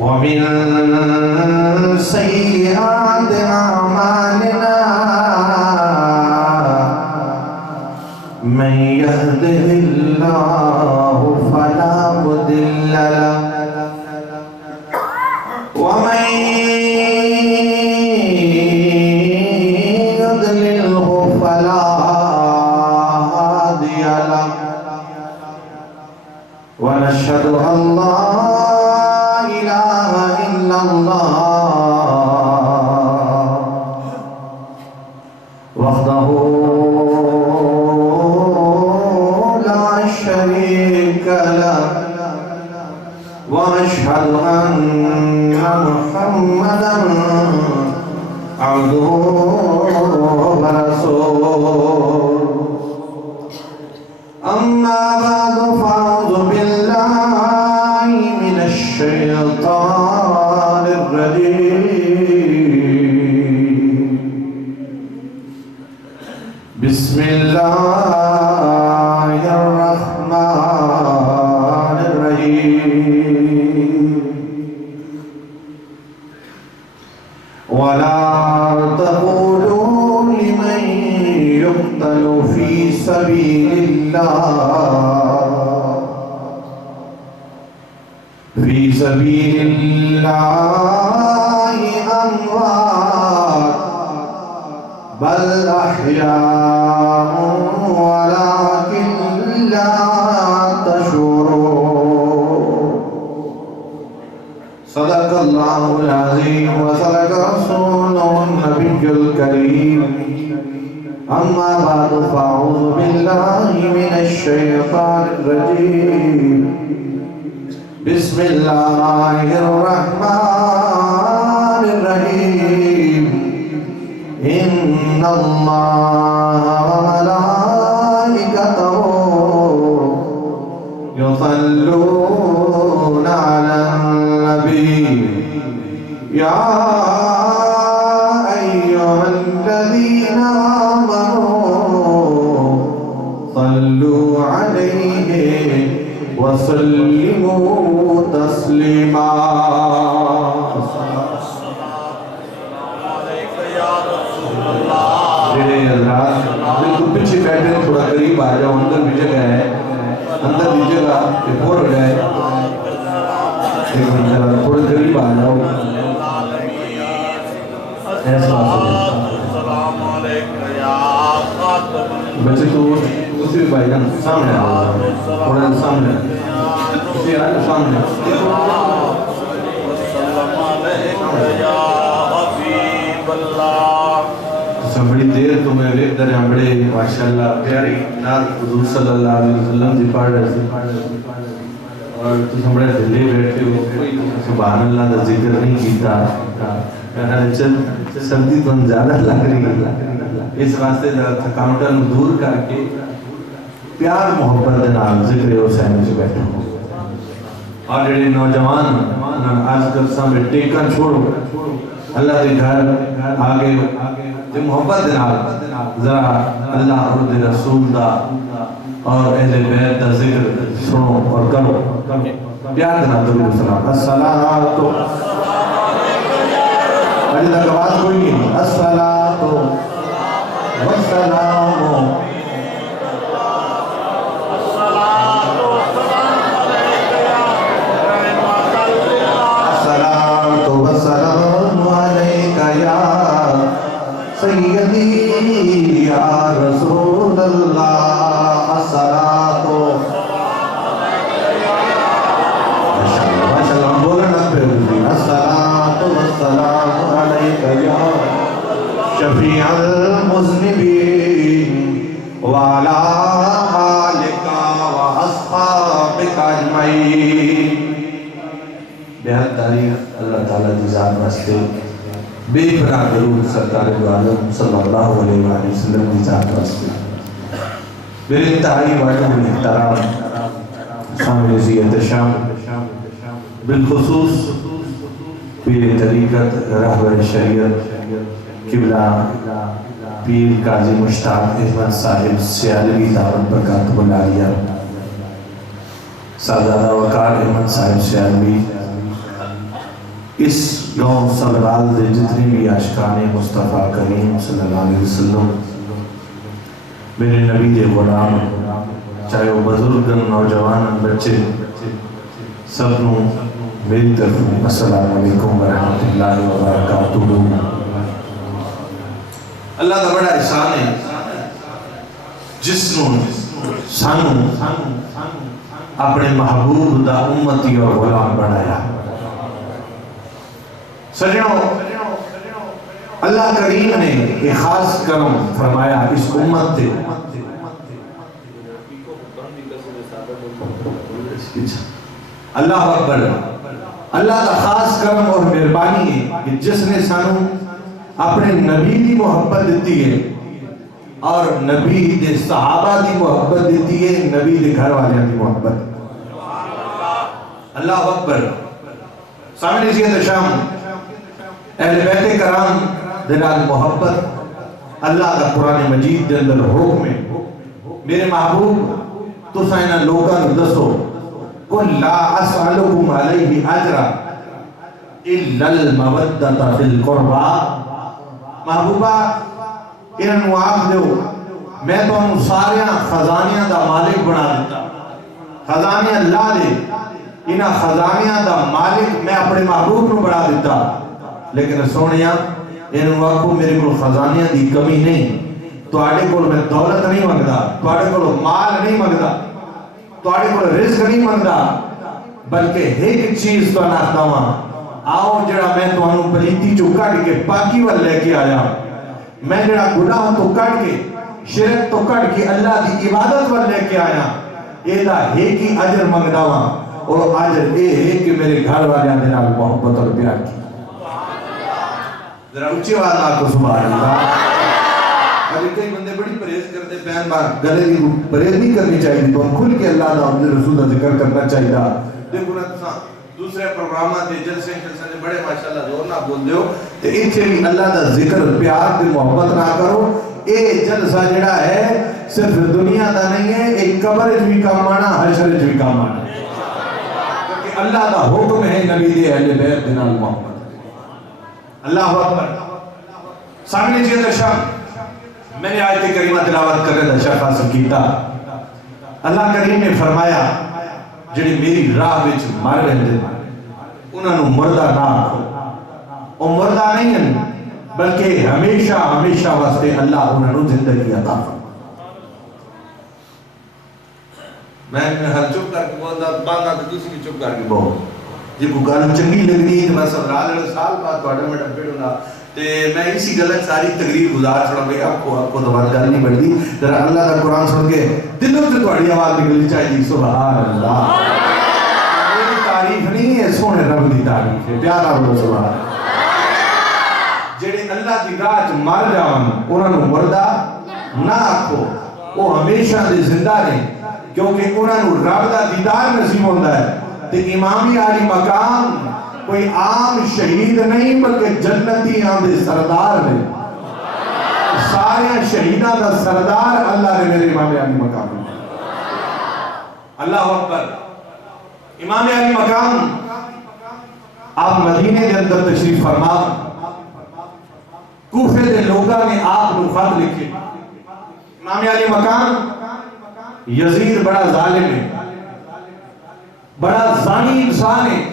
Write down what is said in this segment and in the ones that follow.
ومن سيئات أعمالنا من يهده الله فلا مضل له ومن يضلله فلا هادي له ونشهد أن لا إله إلا الله وحده لا شريك له وأشهد أن محمدا عبده ورسوله أما بعد فأعوذ بالله من الشيطان الرجيم بسم الله الرحمن الرحيم ولا تقولوا لمن يقتل في سبيل الله أموات بل أحياء ولكن لا تشعرون صدق الله العظيم وصدق رسوله النبي الكريم أما بعد فأعوذ بالله من الشيطان الرجيم بسم الله الرحمن الرحيم إن الله وملائكته يصلون على النبي يا أيها الذين آمنوا صلوا عليه وسلموا تسليما پیچھے بیٹھے تھوڑا قریب آ جاؤ اندر بھی جگہ ہے اندر بھی جگہ بور ہو جائے تھوڑے قریب آ جاؤ بچے تو دوسری بھائی جان سامنے آؤ تھوڑا سامنے اسی آئے سامنے بڑی دیر تمہیں ایک در بڑے ماشاءاللہ پیاری نات حضور صلی اللہ علیہ وسلم دی پڑھ رہے تھے اور تم بڑے دلے بیٹھے ہو کوئی سبحان اللہ دا ذکر نہیں کیتا سردی تو زیادہ لگ رہی ہے اس واسطے تھکاوٹاں دور کر کے پیار محبت دے نال ذکر حسین وچ بیٹھے ہو اور جڑے نوجوان آج کل سامنے ٹیکن چھوڑو اللہ دے گھر آگے جو محبت دے نال ذرا اللہ اور دے رسول دا اور اہل بیت دا ذکر سنو اور کرو پیار دے نال درود سلام الصلاۃ ابھی تک آواز کوئی نہیں الصلاۃ والسلام سیدی یا رسول اللہ الصلاۃ ماشاءاللہ بولنا پہ الصلاۃ والسلام علیک یا شفیع المذنبین وعلی آلک واصحابک اجمعین بہت تعریف اللہ تعالیٰ دی ذات واسطے بے پناہ درود سرکار دو عالم صلی اللہ علیہ وآلہ وسلم کی ذات واسطے میرے انتہائی واجب احترام سامنے زیت شام بالخصوص پیر طریقت رہبر شریعت قبلہ پیر قاضی مشتاق احمد صاحب سیالوی دعوت برکاتہ العالیہ سادہ وقار احمد صاحب سیالوی اس گاؤں سبرال دے جتنی بھی عاشقان مصطفیٰ کریم صلی اللہ علیہ وسلم میرے نبی دے غلام چاہے وہ بزرگ نوجوان بچے سب نو میری طرف السلام علیکم ورحمۃ اللہ وبرکاتہ۔ اللہ کا بڑا احسان ہے جس نو سانو اپنے محبوب دا امتی اور غلام بنایا۔ سجنوں اللہ کریم نے ایک خاص کرم فرمایا اس امت تے۔ اللہ اکبر، اللہ کا خاص کرم اور مہربانی ہے کہ جس نے سانو اپنے نبی دی محبت دیتی ہے اور نبی دے صحابہ دی محبت دیتی ہے، نبی دے گھر والوں دی محبت۔ اللہ اکبر۔ سامنے سید شام اہل بیت کرام دنال محبت اللہ کا قرآن مجید دے اندر حکم ہے۔ میرے محبوب تو سائنہ لوگاں دسو قُلْ لَا أَسْأَلُكُمْ عَلَيْهِ أَجْرًا إِلَّا الْمَوَدَّةَ فِي الْقُرْبَى۔ محبوبہ انہوں آخ دیو میں تو انہوں ساریاں خزانیاں دا مالک بنا دیتا، خزانیاں لا دے انہاں خزانیاں دا مالک میں اپنے محبوب نو بنا دیتا، لیکن سونیاں انہوں آخو میرے کو خزانیاں دی کمی نہیں، تو آڑے کو میں دولت نہیں مانگدا، تو آڑے کو مال نہیں مانگدا، تو آڑے کو رزق نہیں مانگدا، بلکہ ایک چیز تو ناکتا ہوں آؤ جڑا میں تو انہوں پلیتی جو کٹ کے پاکی وال لے کے آیا، میں جڑا گناہ تو کٹ کے شرک تو کٹ کے اللہ کی عبادت وال لے کے آیا، یہ دا ایک ہی عجر مانگدا ہوں اور عجر یہ ہے کہ میرے گھر والے آنے نال محبت اور پیار کی۔ ذرا اچھی بات آپ کو سبحان اللہ۔ اور کئی بندے بڑی پریز کرتے پہن بار گلے کی پریز نہیں کرنی چاہیے تو ہم کھل کے اللہ دا عبد رسول دا ذکر کرنا چاہیے۔ دیکھو نا دوسرے پروگرامات دے جلسے نے بڑے ماشاءاللہ زور نہ بول دیو تو ان سے بھی اللہ دا ذکر پیار دے محبت نہ کرو۔ اے جلسہ جڑا ہے صرف دنیا دا نہیں ہے، ایک قبر بھی کام آنا حشر بھی کام آنا، کیونکہ اللہ دا حکم ہے نبی دے اہل بیت دے نال محبت۔ اللہ اکبر۔ سامنے جی شاہ میں نے آیت کریمہ تلاوت کرنے دا شرف حاصل کیتا۔ اللہ کریم نے فرمایا جڑی میری راہ وچ مر رہے انہاں نو مردہ نہ آکھو، او مردہ نہیں ہیں بلکہ ہمیشہ ہمیشہ واسطے اللہ انہاں نو زندگی عطا فرمائے۔ میں ہر چپ کر کے بولتا باندھا تو کسی بھی چپ کر کے بہت جی کو گل چنگی لگنی تو میں سبرال سال بعد تھوڑے میں ڈبے ڈونا تے میں اسی گلت ساری تقریر گزار چھوڑا بھئی آپ کو دوبارہ گل نہیں بڑھ دی ذرا اللہ کا قرآن سن کے دلوں سے تھوڑی آواز نکلنی چاہیے سبحان اللہ۔ میری تعریف نہیں ہے سونے رب دی تعریف ہے، پیارا بولو سبحان اللہ۔ جڑے اللہ کی راہ چ مر جاون انہاں نو مردہ نہ آکھو، وہ ہمیشہ دے زندہ رہیں کیونکہ انہاں نو رب دا دیدار نصیب ہوندا ہے۔ تے امامی عالی مقام کوئی عام شہید نہیں بلکہ جنتی آمد سردار نے، سارے شہیدہ دا سردار اللہ نے میرے امام عالی مقام۔ اللہ اکبر۔ امام عالی مقام آپ مدینے کے اندر تشریف فرما، کوفے دے لوگاں نے آپ نو خط لکھے۔ امام عالی مقام یزید بڑا ظالم ہے، بڑا زانی انسان ہے،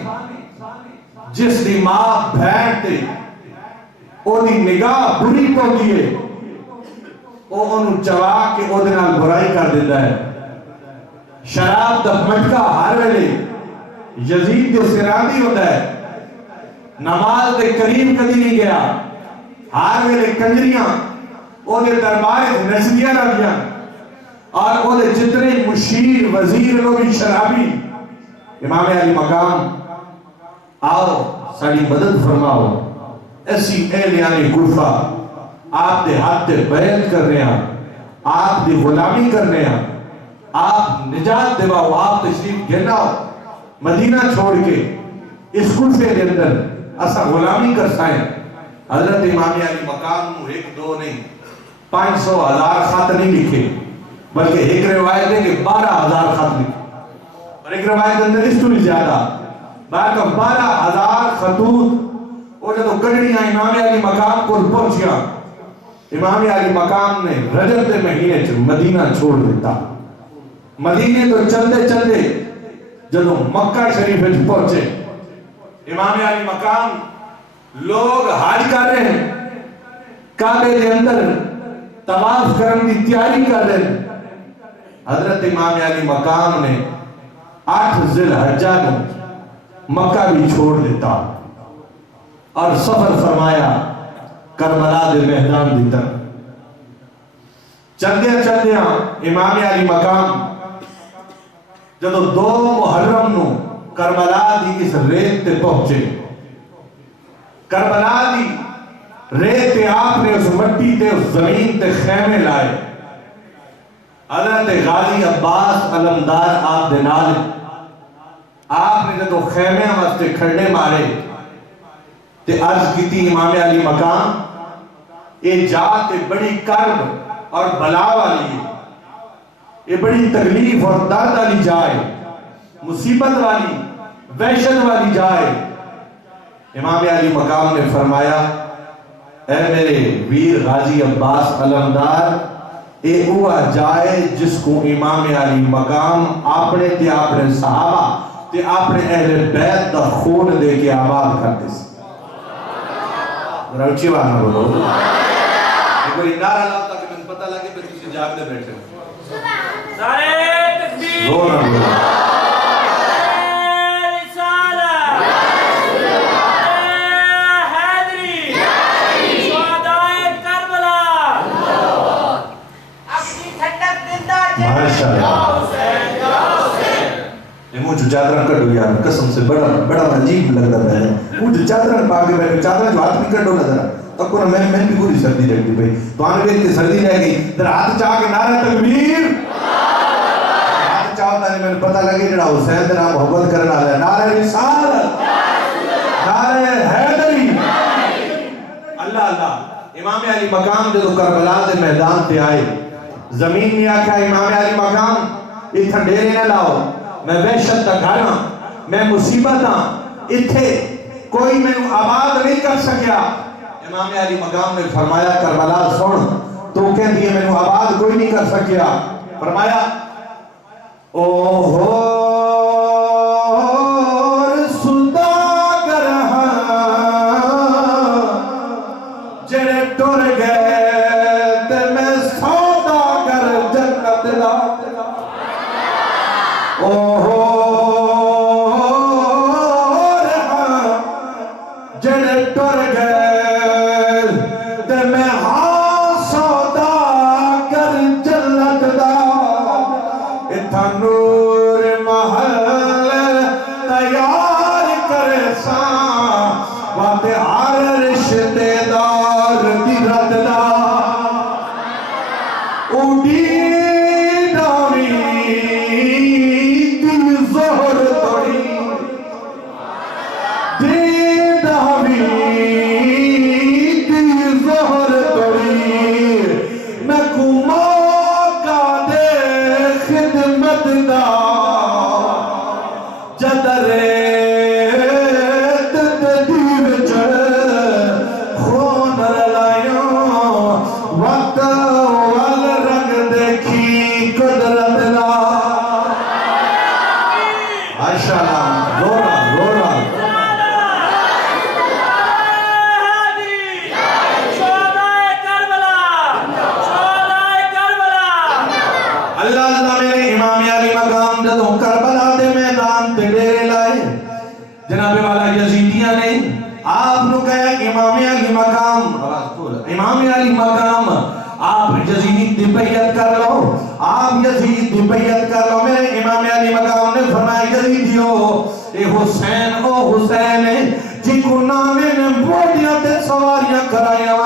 جس دی ماں بھین تے او دی نگاہ بری پہنچی ہے او انہوں چوا کے او دنال برائی کر دیتا ہے۔ شراب دا مٹکا ہر ویلے یزید جو سراندی ہوتا ہے، نماز دے قریب کدی نہیں گیا، ہر ویلے کنجریاں او دے دربار نسلیاں رکھیاں اور او دے جتنے مشیر وزیر لوگ شرابی۔ امام علی مقام آؤ ساری مدد فرماؤ، ایسی اہلیان کوفہ آپ دے ہاتھ تے بیعت کر رہے ہیں، آپ دی غلامی کر رہے ہیں، آپ نجات دیواؤ، آپ تشریف گھناؤ مدینہ چھوڑ کے اس کوفے کے اندر اسا غلامی کر سائیں۔ حضرت امام علی مقام نو ایک دو نہیں 500,000 خط نہیں لکھے بلکہ ایک روایت ہے کہ 12,000 خط لکھے، اور ایک روایت اندر اس تو بھی زیادہ باقی 12,000 خطوط وہ جب گڑڑیاں امام علی مقام کو پہنچیا، امام علی مقام نے رجب کے مہینے مدینہ چھوڑ دیتا۔ مدینے تو چلتے چلتے جب مکہ شریف پہنچے، امام علی مقام لوگ حج کر رہے ہیں، کعبے کے اندر طواف کرنے کی تیاری کر رہے ہیں۔ حضرت امام علی مقام نے 8 ذی الحجہ کو مکہ بھی چھوڑ دیتا اور سفر فرمایا کربلا دے میدان دی طرف۔ چلدے چلدے امام علی مقام جب 2 محرم نو کربلا دی اس ریت تے پہنچے، کربلا دی ریت تے آپ نے اس مٹی تے اس زمین تے خیمے لائے۔ حضرت غازی عباس علمدار آپ دے نال، آپ نے جب خیمے واسطے کھڑے مارے تے عرض کیتی امام علی مقام یہ جات بڑی کرب اور بلا والی ہے، یہ بڑی تکلیف اور درد والی جائے، مصیبت والی وحشت والی جائے۔ امام علی مقام نے فرمایا اے میرے ویر غازی عباس علمدار، اے ہوا جائے جس کو امام علی مقام اپنے تے اپنے صحابہ تے اپنے اہل بیت دا خون دے کے آباد کرتے سے۔ روچی وانا بولو، کوئی نعرہ لاؤ تاکہ میں پتہ لگے پہ تجھے جاگ دے بیٹھے ہوں۔ نعرہ تکبیر، زورہ بولو، مجھے چادرہ کٹو یار قسم سے بڑا عجیب لگتا ہے، مجھے چادرہ پاکے بیٹھے، چادرہ جو ہاتھ بھی کٹو نظر تک کو میں بھی پوری سردی لگتی بھئی تو آنے بیت کی سردی رہ گئی، در ہاتھ چاہ کے نعرہ تکبیر، ہاتھ چاہتا نہیں، میں نے پتہ لگے جڑا حسین درہ محبت کرنا ہے، نعرہ رسالت، نعرہ حیدری، اللہ اللہ۔ امام علی مقام جو کربلا دے میدان تے آئے، زمین میں آکھا امام علی مقام یہ تھنڈیرے نہ لاؤ، میں وحشت دا گھر ہاں، میں مصیبت ہاں، اتھے کوئی میں آباد نہیں کر سکیا۔ امام علی مقام نے فرمایا کربلا سن تو کہہ دیئے میں آباد کوئی نہیں کر سکیا۔ فرمایا اوہو سوداگر ہاں جڑے ٹر گئے تے میں سوداگر جنت دا، اوہو جڑے ٹر گئے تے میں ہاں سوداگر جنت دا، اتھا نور محل تیار کرے ساں واتے ہر رشتے دار دی رد دا، اُڈی ڈاوی دی زہر توڑی، دی ڈاوی دی زہر توڑی، میں کو موقع دے خدمت دا، جدرے تدبیر چڑھ خون لائیوں، وقت وال رنگ دیکھی قدرت دا۔ ماشاءاللہ، زورا زورا اللہ اللہ۔ میرے امام علی مقام جدوں کربلا دے میدان تے ڈیرے لائے، جناب والا یزیدیاں نے آپ نو کہا امام علی مقام، امام علی مقام آپ یزید دی بیعت کر لو، آپ یزید دی بیعت کر لو۔ میرے امام علی مقام نے فرمایا یزیدیو اے حسین او حسین ہے جن کو نامے نے بوڑیاں تے سواریاں کرائیاں،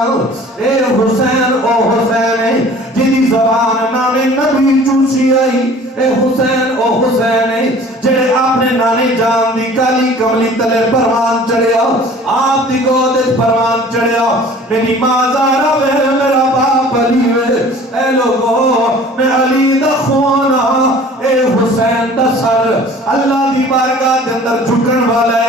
اے حسین او حسین ہے جنی زبان نامے نبی چوسی آئی، اے حسین او حسین ہے جڑے آپ نے نانے جان دی کالی کملی تلے پروان چڑھیا، آپ دی گودت پروان چڑھیا، میری ماں زہرا وے میرا باپ علی وے، اے لوگو میں علی دا خوانا، اے حسین دا سر اللہ دی بارگاہ کے اندر جھکن والا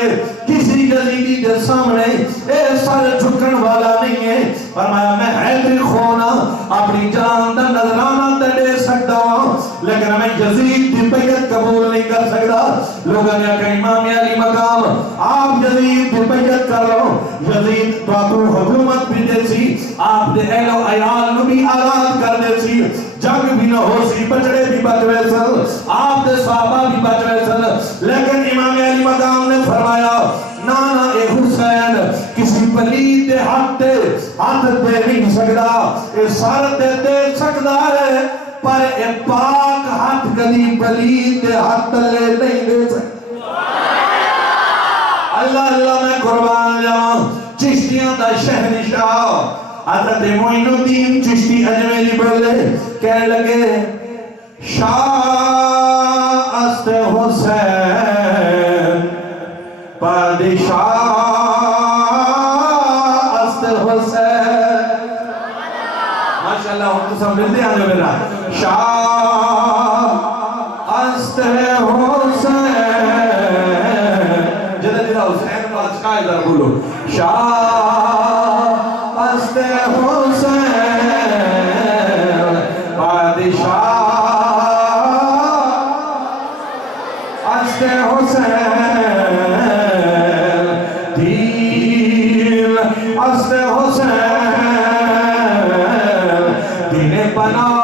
دے سامنے اے سر جھکن والا نہیں ہے فرمایا میں حیدر خونا اپنی جان دا نظرانہ تے دے سکتا ہوں لیکن میں یزید دی بیعت قبول نہیں کر سکتا لوگوں نے کہا امام علی مقام آپ یزید دی بیعت کر لو یزید تو آپ حکومت بھی دے سی آپ دے اہل و عیال نو بھی آزاد کر دے سی جنگ بھی نہ ہو سی بچڑے بھی بچوے سن آپ دے صحابہ بھی بچوے سن لیکن امام علی مقام نے فرمایا نانا اے حسین کسی پلید دے ہاتھ دے نہیں سکتا اے سر دے سکتا ہے پر اے پاک ہاتھ کدی پلید دے ہاتھ لے نہیں دے سکتا اللہ اللہ میں قربان جاؤں چشتیاں دا شہنشاہ حضرت معین الدین چشتی اجمیری بولے کہنے لگے شاہ است حسین پادشاہ است حسین ماشاءاللہ ہم تو سب ملتے ہیں جو میرا شاہ است حسین جدہ جدہ حسین بادشاہ ادھر بولو شاہ است حسین پادشاہ است حسین دین است حسین دین پناہ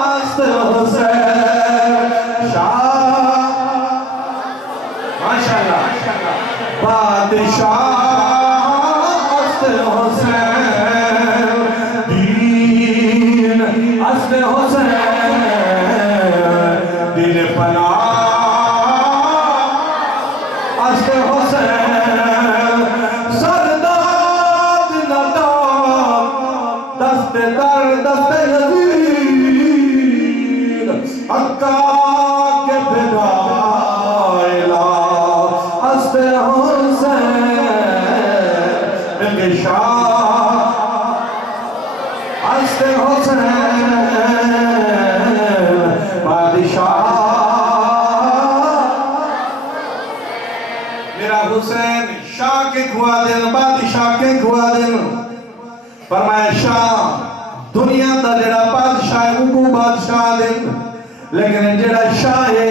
است حسین شاہ ماشاءاللہ پادشاہ است حسین دین است حسین دین پناہ است حسین سرداد ندام دست در دست یزید حقا کے بنا است حسین شاہ است حسین بادشاہ میرا حسین شاہ کے کھوا دن بادشاہ کے کھوا دن فرمایا شاہ دنیا دا جڑا بادشاہ ہے وہ بادشاہ دن لیکن جڑا شاہ ہے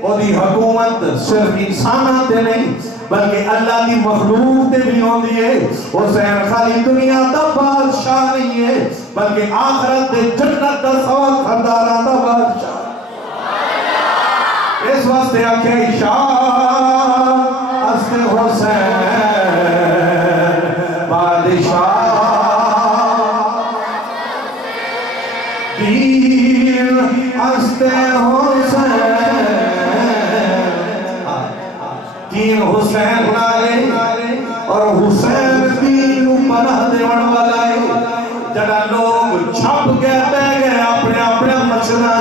وہ دی حکومت صرف انسانہ تے نہیں بلکہ اللہ دی مخلوق تے بھی ہوں دیئے حسین خالی دنیا دا بادشاہ نہیں ہے بلکہ آخرت دے جنت دا سوال خردارہ دا بادشاہ اس واسطے آکھے شاہ است حسین بادشاہ دین است حسین دین حسین نالے اور حسین دین پناہ دیوان والا ہے جڑا لوگ چھپ گئے بے گئے اپنے اپنے مسجداں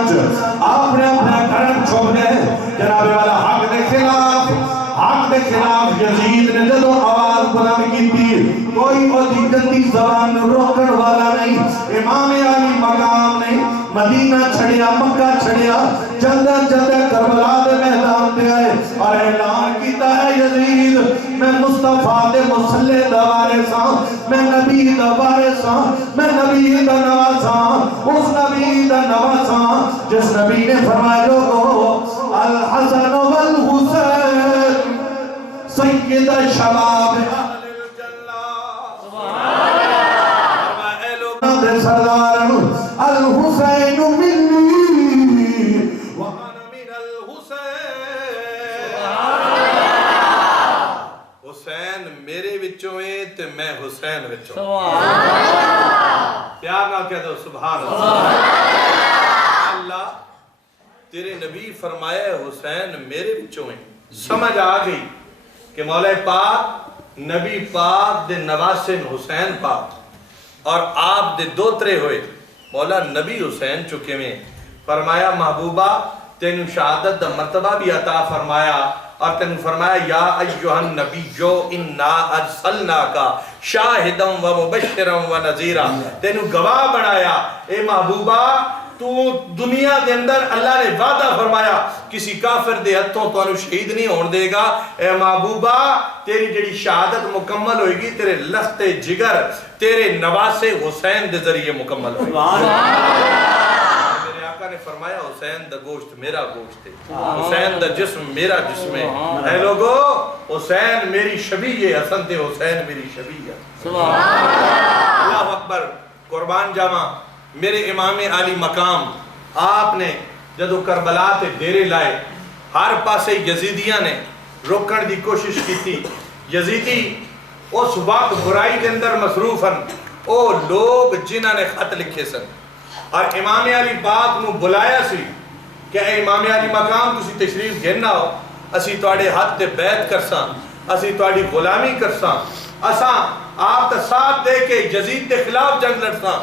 اپنے اپنے گھر چھوڑ گئے جناب والا حق دے خلاف یزید نے جدو آواز بلند کی تھی کوئی اوہدی گندی زبان روکن والا نہیں امام علی مقام نے مدینہ چھڑیا مکہ چھڑیا جلدہ جلدہ کربلا دے میدان دے آئے اور اعلان کیتا ہے یزید میں مصطفیٰ دے مسلح دوارے ساں میں نبی دوارے ساں میں نبی دا نواساں اس نبی دا نواساں جس نبی نے فرمایا لوگو الحسن والحسین سید شباب اہل الجنہ سبحان اللہ دے سردار الحسین منی وانا من الحسین حسین میرے وچوں ہے تے میں حسین وچوں پیار نہ کہہ دو سبحان اللہ تیرے نبی فرمایا حسین میرے وچوں ہے سمجھ آ گئی کہ مولا پاک نبی پاک دے نواسن حسین پاک اور آپ دے دوترے ہوئے مولا نبی حسین چکے میں فرمایا محبوبہ تینو شہادت دا مرتبہ بھی عطا فرمایا اور تینو فرمایا یا ایوہ النبی جو انا ارسلناکا شاہداں و مبشراں و نذیرا تینو گواہ بنایا اے محبوبہ تو دنیا دے اندر اللہ نے وعدہ فرمایا کسی کافر دے ہتھوں تو انہوں شہید نہیں ہون دے گا. اے محبوبہ تیری جڑی شہادت مکمل ہوئے گی تیرے لخت جگر تیرے نواسے حسین دے ذریعے مکمل ہوئے گی. میرے آقا نے فرمایا حسین دا گوشت میرا گوشت ہے, حسین دا جسم میرا جسم ہے. اے لوگو حسین میری شبیہ ہے, حسن تے حسین میری شبیہ ہے. اللہ اکبر. قربان جاواں میرے امام علی مقام آپ نے جدو کربلا تے ڈیرے لائے ہر پاسے یزیدیاں نے روکن دی کوشش کی تھی. یزیدی اس وقت برائی کے اندر مصروف ہیں, او لوگ جنہاں نے خط لکھے سن اور امام علی پاک نو بلایا سی کہ اے امام علی مقام تسی تشریف گھننا ہو, اسی تواڈے ہاتھ تے بیعت کرساں, اسی تواڈی غلامی کرساں, اساں آپ تا ساتھ دے کے یزید دے خلاف جنگ لڑساں.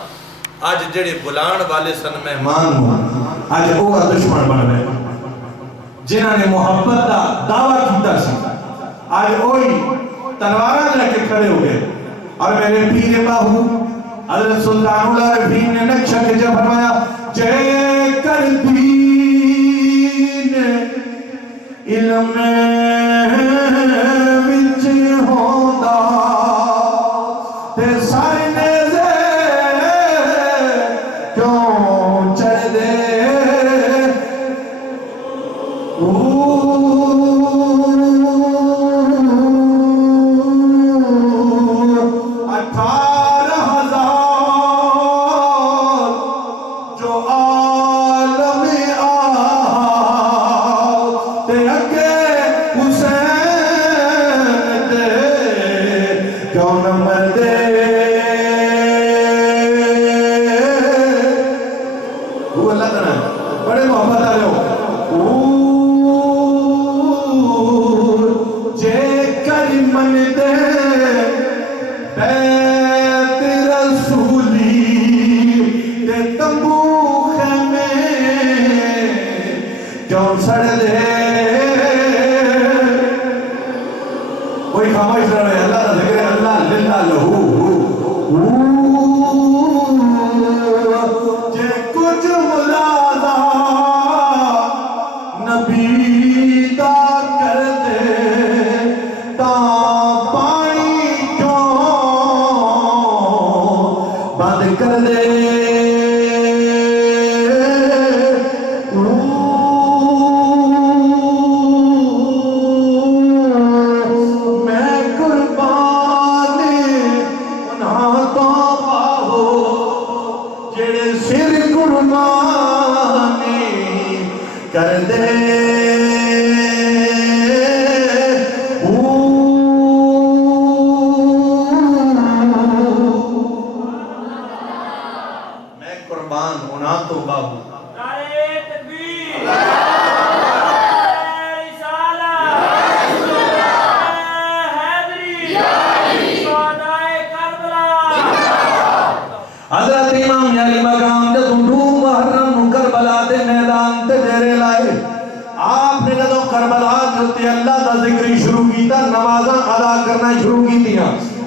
آج جڑے بلان والے سن مہمان آج وہ دشمن بن گئے جنہاں نے محبت دا دعویٰ کیتا سی, آج وہی تلواراں لے کے کھڑے ہو گئے. اور میرے پیر باہو حضرت سلطان العارفین نے نقشہ کے جب فرمایا جے کر دین علم وچ ہوندا تے سارے نیزے کیوں چڑھ دے.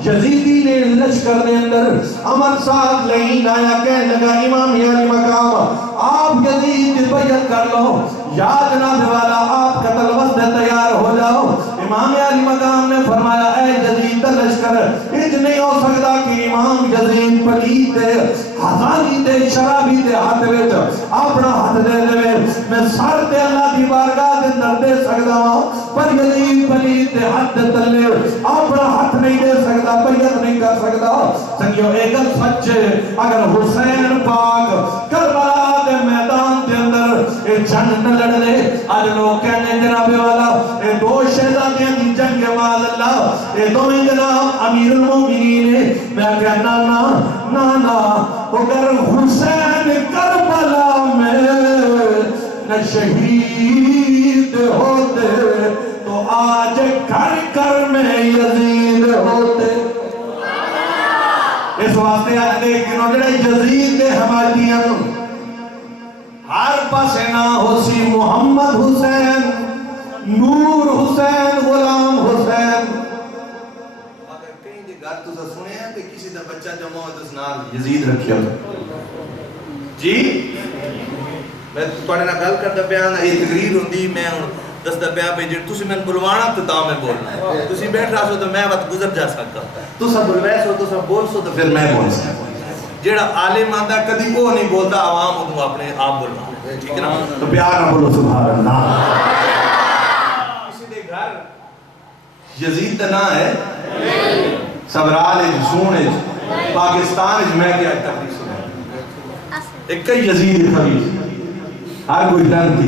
یزیدی نے لشکر دے اندر امر ساتھ لین آیا کہنے لگا امام علی مقام آپ یزید بیعت کر لو یا جناب والا آپ قتل وسط تیار ہو جاؤ. امام علی مقام نے فرمایا اے یزید دا لشکر اج نہیں ہو سکتا کہ امام یزید پلیت دے حضانی دے شرابی دے ہاتھ وچ اپنا ہاتھ دے دے میں سر تے اللہ دی بارگاہ دے اندر دے سکتا ہوں, پر یزید پلیت دے ہاتھ دے تلے اپنا ہاتھ نہیں دے سکتا, بیعت نہیں کر سکتا. سنگیو ایک سچ اگر حسین پاک کربلا دے میدان دے اندر اے جنگ نہ لڑ لے, آج لوگ کہنے جناب والا اے دو شہزادیاں دی جنگ مال اللہ اے دو جناب امیر المومنین ہے. میں کہنا نا اگر حسین کربلا میں نہ شہید ہوتے تو آج گھر میں یزید ہوتے. اس واسطے آج دیکھنو جڑے یزید دے حمایتیاں ہر پاسے نہ ہو سی محمد حسین, نور حسین, غلام حسین. اگر کہیں دے گھر تو سنے ہیں کہ کسی دا بچہ جمع ہو تو نال یزید رکھیا جی میں تھوڑے نال گل کردا پیا نا یہ تقریر ہوندی میں ہن دسدا پیا بھئی جے تسی میں بلوانا تے تاں میں بولنا ہے تسی بیٹھ رہا سو تے میں وقت گزر جا سکتا تسا بلوے سو تسا بول سو تے پھر میں بول سکتا جیڑا عالم آندا کدی وہ نہیں بولدا عوام اودوں اپنے آپ بولنا ٹھیک ہے نا تو پیار نہ بولو سبحان اللہ کسی دے گھر یزید دا نام ہے سبرال سونے پاکستان میں کیا تقریر سنا ایک کئی یزید خبیث ہر کوئی ڈر دی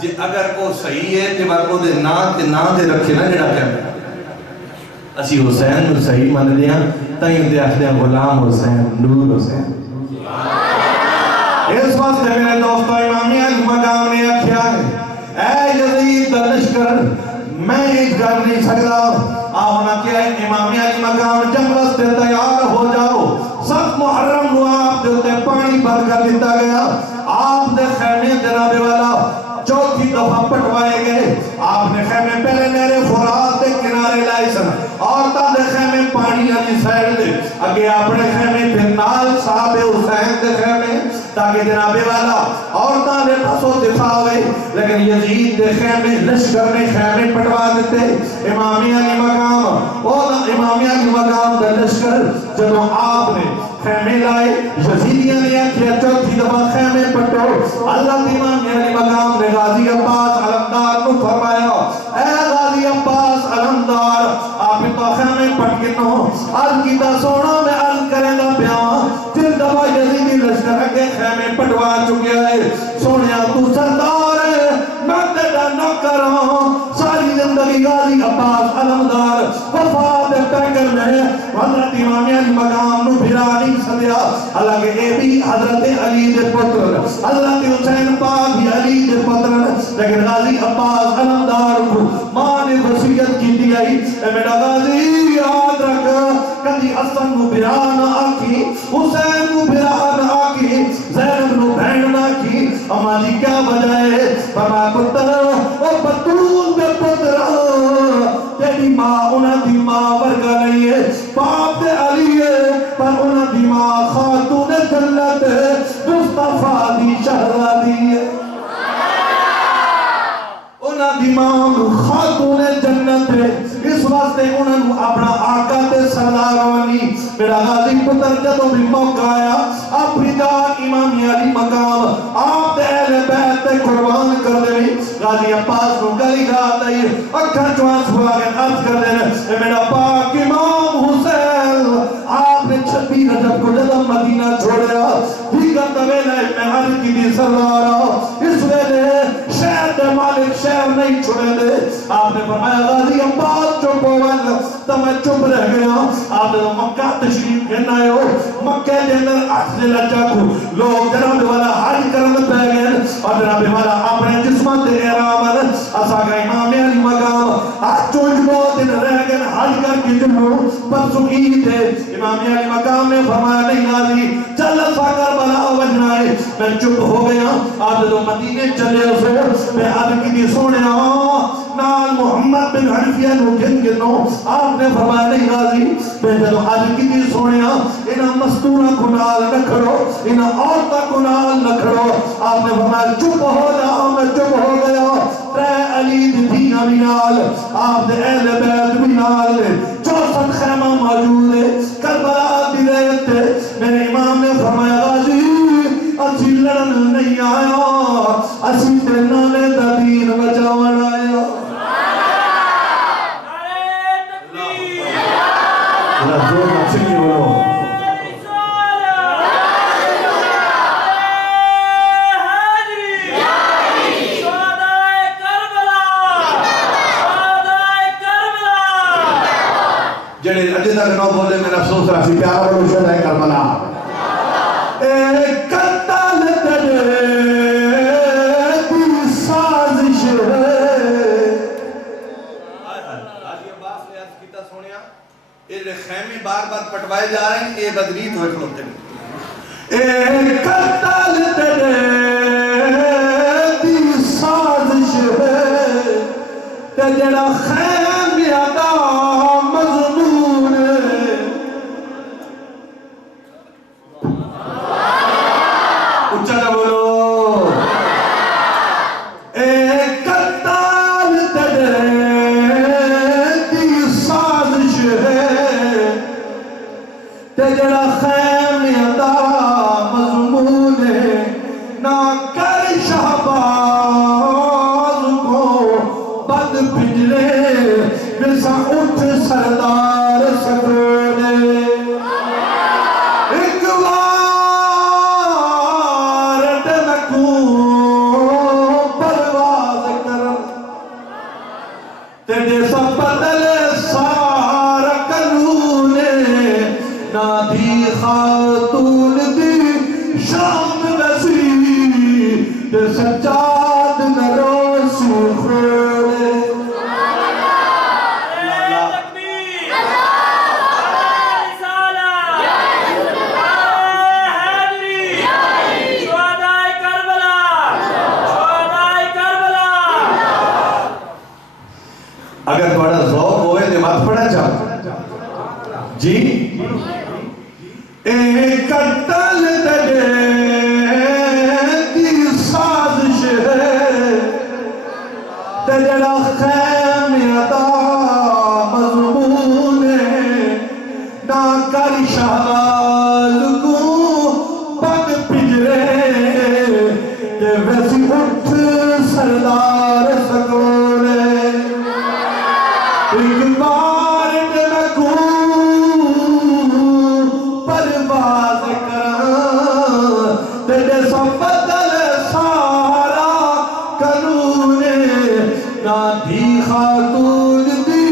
جی اگر وہ صحیح ہے تے بعد وہ دے نام تے رکھے نا جڑا کہنا اسی حسین نو صحیح من دیاں تائیں تے آکھدے غلام حسین نور حسین اس واسطے میرے دوستو امامیہ اس مقام نے آکھیا ہے اے یزید دا لشکر میں ایک گل نہیں سکتا آونا کیا ہے امامیہ کی مقام جنگ واسطے تیار ہو جاؤ سب محرم نو آپ دے پانی بھر کر دیتا گیا آپ دے خیمے جناب والا چوتھی دفعہ پٹوائے گئے آپ نے خیمے پہلے میرے فرات دے کنارے لائے سن عورتاں دے خیمے پانی علی سائڈ دے اگے اپنے خیمے پھر نال صاحب حسین دے خیمے تاکہ جناب والا عورتاں دے پسو دفاع ہوئے لیکن یزید دے خیمے لشکر نے خیمے پٹوا دیتے امامیہ کی مقام اور امامیہ کی مقام دے لشکر جب آپ نے خیمے لائے یزیدیاں نے کیا چوتھی دفعہ خیمے پٹو اللہ امامیہ کی مقام نے غازی عباس علمدار کو فرمایا اے غازی عباس علمدار آپ تو خیمے پٹ کے نو عرض کی تا سونا میں عرض کریں گا پیاں پھر دفعہ یزیدی لشکر کے خیمے پٹوا چکے ہے سونیا تو سردار ہے میں تیرا نوکر ہوں ساری زندگی غازی عباس علمدار وفات پیکر میں حضرت امامیہ کی مقام نو بھرا نہیں سدیا حالانکہ اے بھی حضرت علی دے پتر حضرت حسین پاک بھی علی دے پتر لیکن غازی عباس علمدار کو ماں نے وصیت کی دی آئی اے میرا غازی یاد رکھ کدی حسن کو بھرا نہ آکی حسین کو بھرا نہ آکی زینب نو بہن نہ کی اما جی کیا وجہ ہے فرما پتر او بطول دے پتر تیری ماں انہاں دی ماں ورگا نہیں ہے باپ دے علی ہے پر انہاں دی ماں خاتون جنت ہے مصطفیٰ دی شہزادی ہے انہاں دی ماں خاتون جنت ہے اس واسطے انہاں اپنا آقا تے سردار ونی میرا غازی پتر جدوں بھی موقع آیا اپنی جان امامیہ علی مقام آپ دے اہل بیت تے قربان کر دے غازی عباس کو گلی گھات آئی اکھاں چوان سوا کے عرض کر دے اے میرا پاک امام حسین آپ نے 26 رجب کو جدہ مدینہ چھوڑیا دیگر طویلہ میں عرض کی دی سردارا اس ویلے شہر دے مالک شہر نہیں چھوڑے دے آپ نے فرمایا غازی عباس چپ ہوگا تو میں چپ رہ گیا آپ نے مکہ تشریف کہنا ہے مکہ کے اندر احسن لچا کو لوگ جناب والا حج کرنے پہ گئے اور جناب والا اپنے جسمت احرام اسا کا امام علی مقام آج چونج بہت دن رہ گئے حج کر کے جنہوں پرسوں عید ہے امام علی مقام میں فرمایا نہیں غازی چل اسا کربلا وجنائے میں چپ ہو گیا آپ نے مدینے چلے اسے میں عرض کی دی سونے نال محمد بن حنفیہ نو گن گنو آپ نے فرمایا نہیں غازی میں جب عرض کی دی سونے انہاں مستورہ کو نال نہ کھڑو انہاں عورتہ کو نال نہ کھڑو آپ نے فرمایا چپ ہو جاؤ میں چپ ہو گیا ترے علی دینا بھی نال آپ نے اہل بیت بھی نال 64 خیمہ موجود ہے کربلا دی ریت میرے امام نے فرمایا غازی اسی لڑن نہیں آیا اسی تے نانے دا دین بچاون آیا اللہ جو نفسی بولو جڑے اجے تک نہ بولے میرا افسوس راسی پیار بولو شہدائے کربلا اے قتل تجھے دی سازش ہے غازی عباس نے عرض کیتا سونیا یہ خیمے بار بار پٹوائے جا رہے ہیں یہ بدریت ہوئے کھلوتے ہیں اے قتل تجھے دی سازش ہے تے جڑا خیمے دا مضمون ہے سردار سکونے ایک بار ڈنکوں پرواز کرن تیرے سب بدل سارا قانونے نہ دی خاتون دی شام نسی تے سجاد نروسی خورے اگر بڑا ذوق ہوئے تو بات پڑھا جاؤ جی ایک قتل دے کی سازش ہے تجڑا خیمیتا مضمون ہے نہ کر شہباز کو پگ پجرے کہ ویسی اٹھ سردار سکونے ایک بار ڈنکوں پرواز کرن تیرے سب بدل سارا قانون نہ دی خاتون دی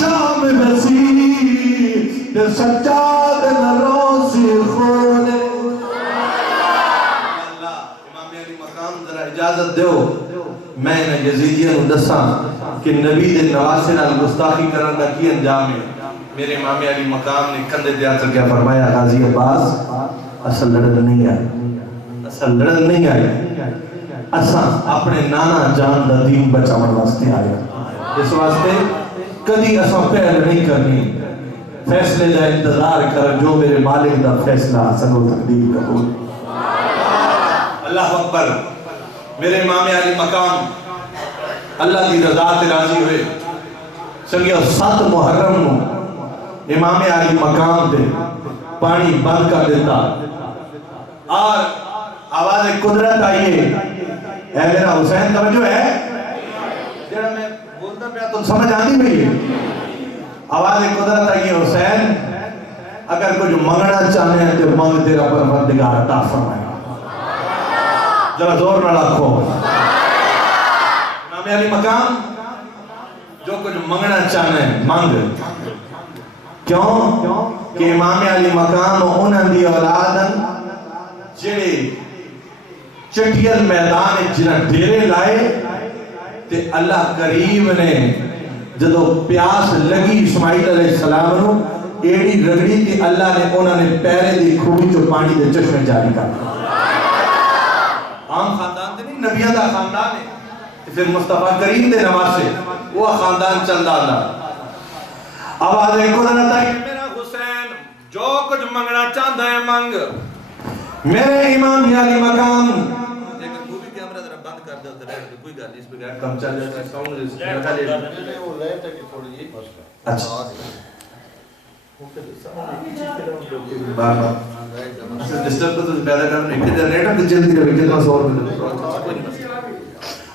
شام بسی تے سجاد نروسی خونے اللہ امام علی مقام ذرا اجازت دیو میں یزیدیوں دساں کہ نبی دے نواسے نال گستاخی کرن دا کی انجام ہے میرے امام علی مقام نے کندھے تے ہاتھ رکھیا فرمایا غازی عباس اصل لڑن نہیں آئی اصل لڑن نہیں آئی اساں اپنے نانا جان دا دین بچاون واسطے آیا اس واسطے کدی اساں پہل نہیں کرنی فیصلے دا انتظار کر جو میرے مالک دا فیصلہ سنو تقدیر قبول اللہ اکبر میرے امام علی مقام اللہ کی رضا تے راضی ہوئے سنگیو 7 محرم نو امام علی مقام تے پانی بند کر دیتا اور آواز قدرت آئیے اے میرا حسین توجہ ہے جڑا میں بولتا پیا تم سمجھ آنی بھئی آواز قدرت آئیے حسین اگر کچھ منگنا چاہنے ہیں تو منگ تیرا پروردگار عطا فرمائے ذرا زور نہ رکھو امام علی مقام جو کچھ منگنا چاہنے ہیں مانگ کیوں کہ امام علی مقام انہاں دی اولادن جڑے چٹیل میدان جنہ ڈیرے لائے تے اللہ کریم نے جدو پیاس لگی اسماعیل علیہ السلام نو ایڑی رگڑی تے اللہ نے انہاں نے پیرے دی کھوڑی جو پانی دے چشمے جاری کر عام خاندان تے نہیں نبیہ دا خاندان ہے پھر مصطفیٰ کریم دے نواسے وہ خاندان چلدا اللہ آواز قدرت آئی میرا حسین جو کچھ منگنا چاہتا ہے مانگ میرے امام علی مقام لیکن وہ بھی کیمرہ ذرا بند کر دے ادھر کوئی گل اس پہ کم چل جائے ساؤنڈ رکھا لے وہ لے تک تھوڑی جی اچھا بار بار ڈسٹرب تو پیدا کرنا ایک جنریٹر کی جلدی رہے کتنا سور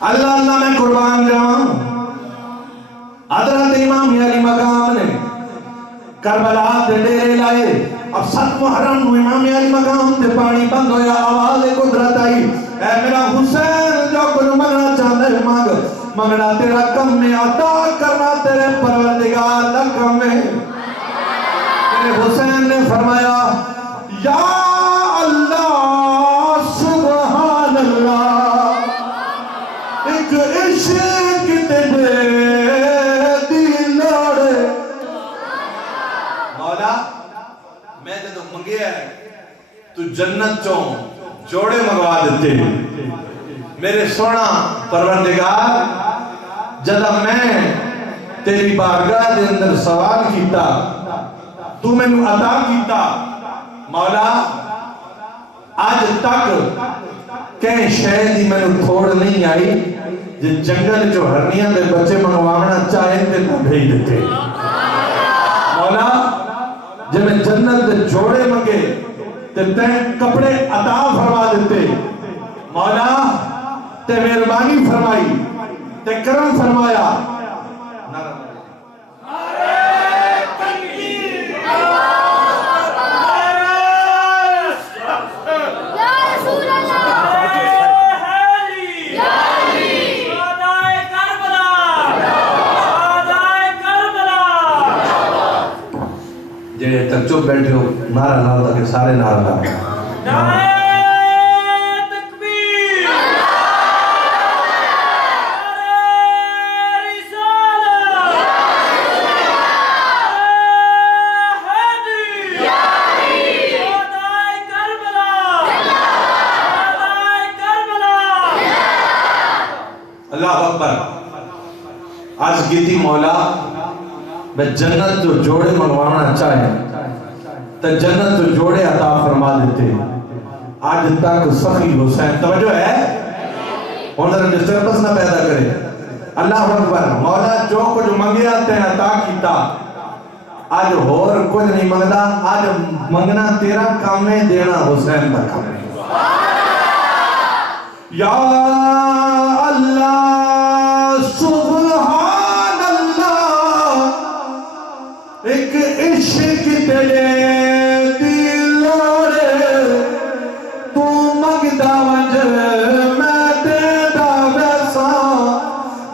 اللہ اللہ میں قربان جاؤں حضرت امام علی مقام نے کربلا دے ڈیرے لائے اب 7 محرم نو امام علی مقام تے پانی بند ہویا آواز قدرت آئی اے میرا حسین جو کچھ منگنا چاہتا ہے مانگ منگنا تیرا کم میں عطا کرنا تیرے پروردگار دا کم میں میرے حسین نے فرمایا یا اللہ سبحان اللہ ایک عشق تیرے میں جدو منگیا ہے تو جنت چوں جوڑے منگوا دیتے میرے سونا پروردگار جدہ میں تیری بارگاہ دے اندر سوال کیتا تو میں نے عطا کیتا مولا آج تک کہیں شہد ہی میں نے تھوڑ نہیں آئی جن جنگل جو ہرنیاں دے بچے منگوانا چاہیں تے تو بھیج دیتے مولا جب میں جنت دے جوڑے منگے تے کپڑے عطا فرما دیتے مولا تے مہربانی فرمائی تے کرم فرمایا دیر تک چپ بیٹھے ہو نعرہ لاؤ تاکہ سارے نعرہ لاؤ. اللہ اکبر. آج گیتی مولا میں جنت جو جوڑے منگوانا چاہے تو جنت جو جوڑے عطا فرما دیتے. آج تک سخی حسین توجہ ہے اور ذرا ڈسٹربنس نہ پیدا کرے. اللہ اکبر. مولا جو کچھ منگیا تے عطا کیتا. آج اور کچھ نہیں منگدا. آج منگنا تیرا کام ہے دینا حسین کا کام ہے. یا اللہ سبحان اللہ. ایک عشق تیرے دلارے تو مگدا ونج میں دیدا ویسا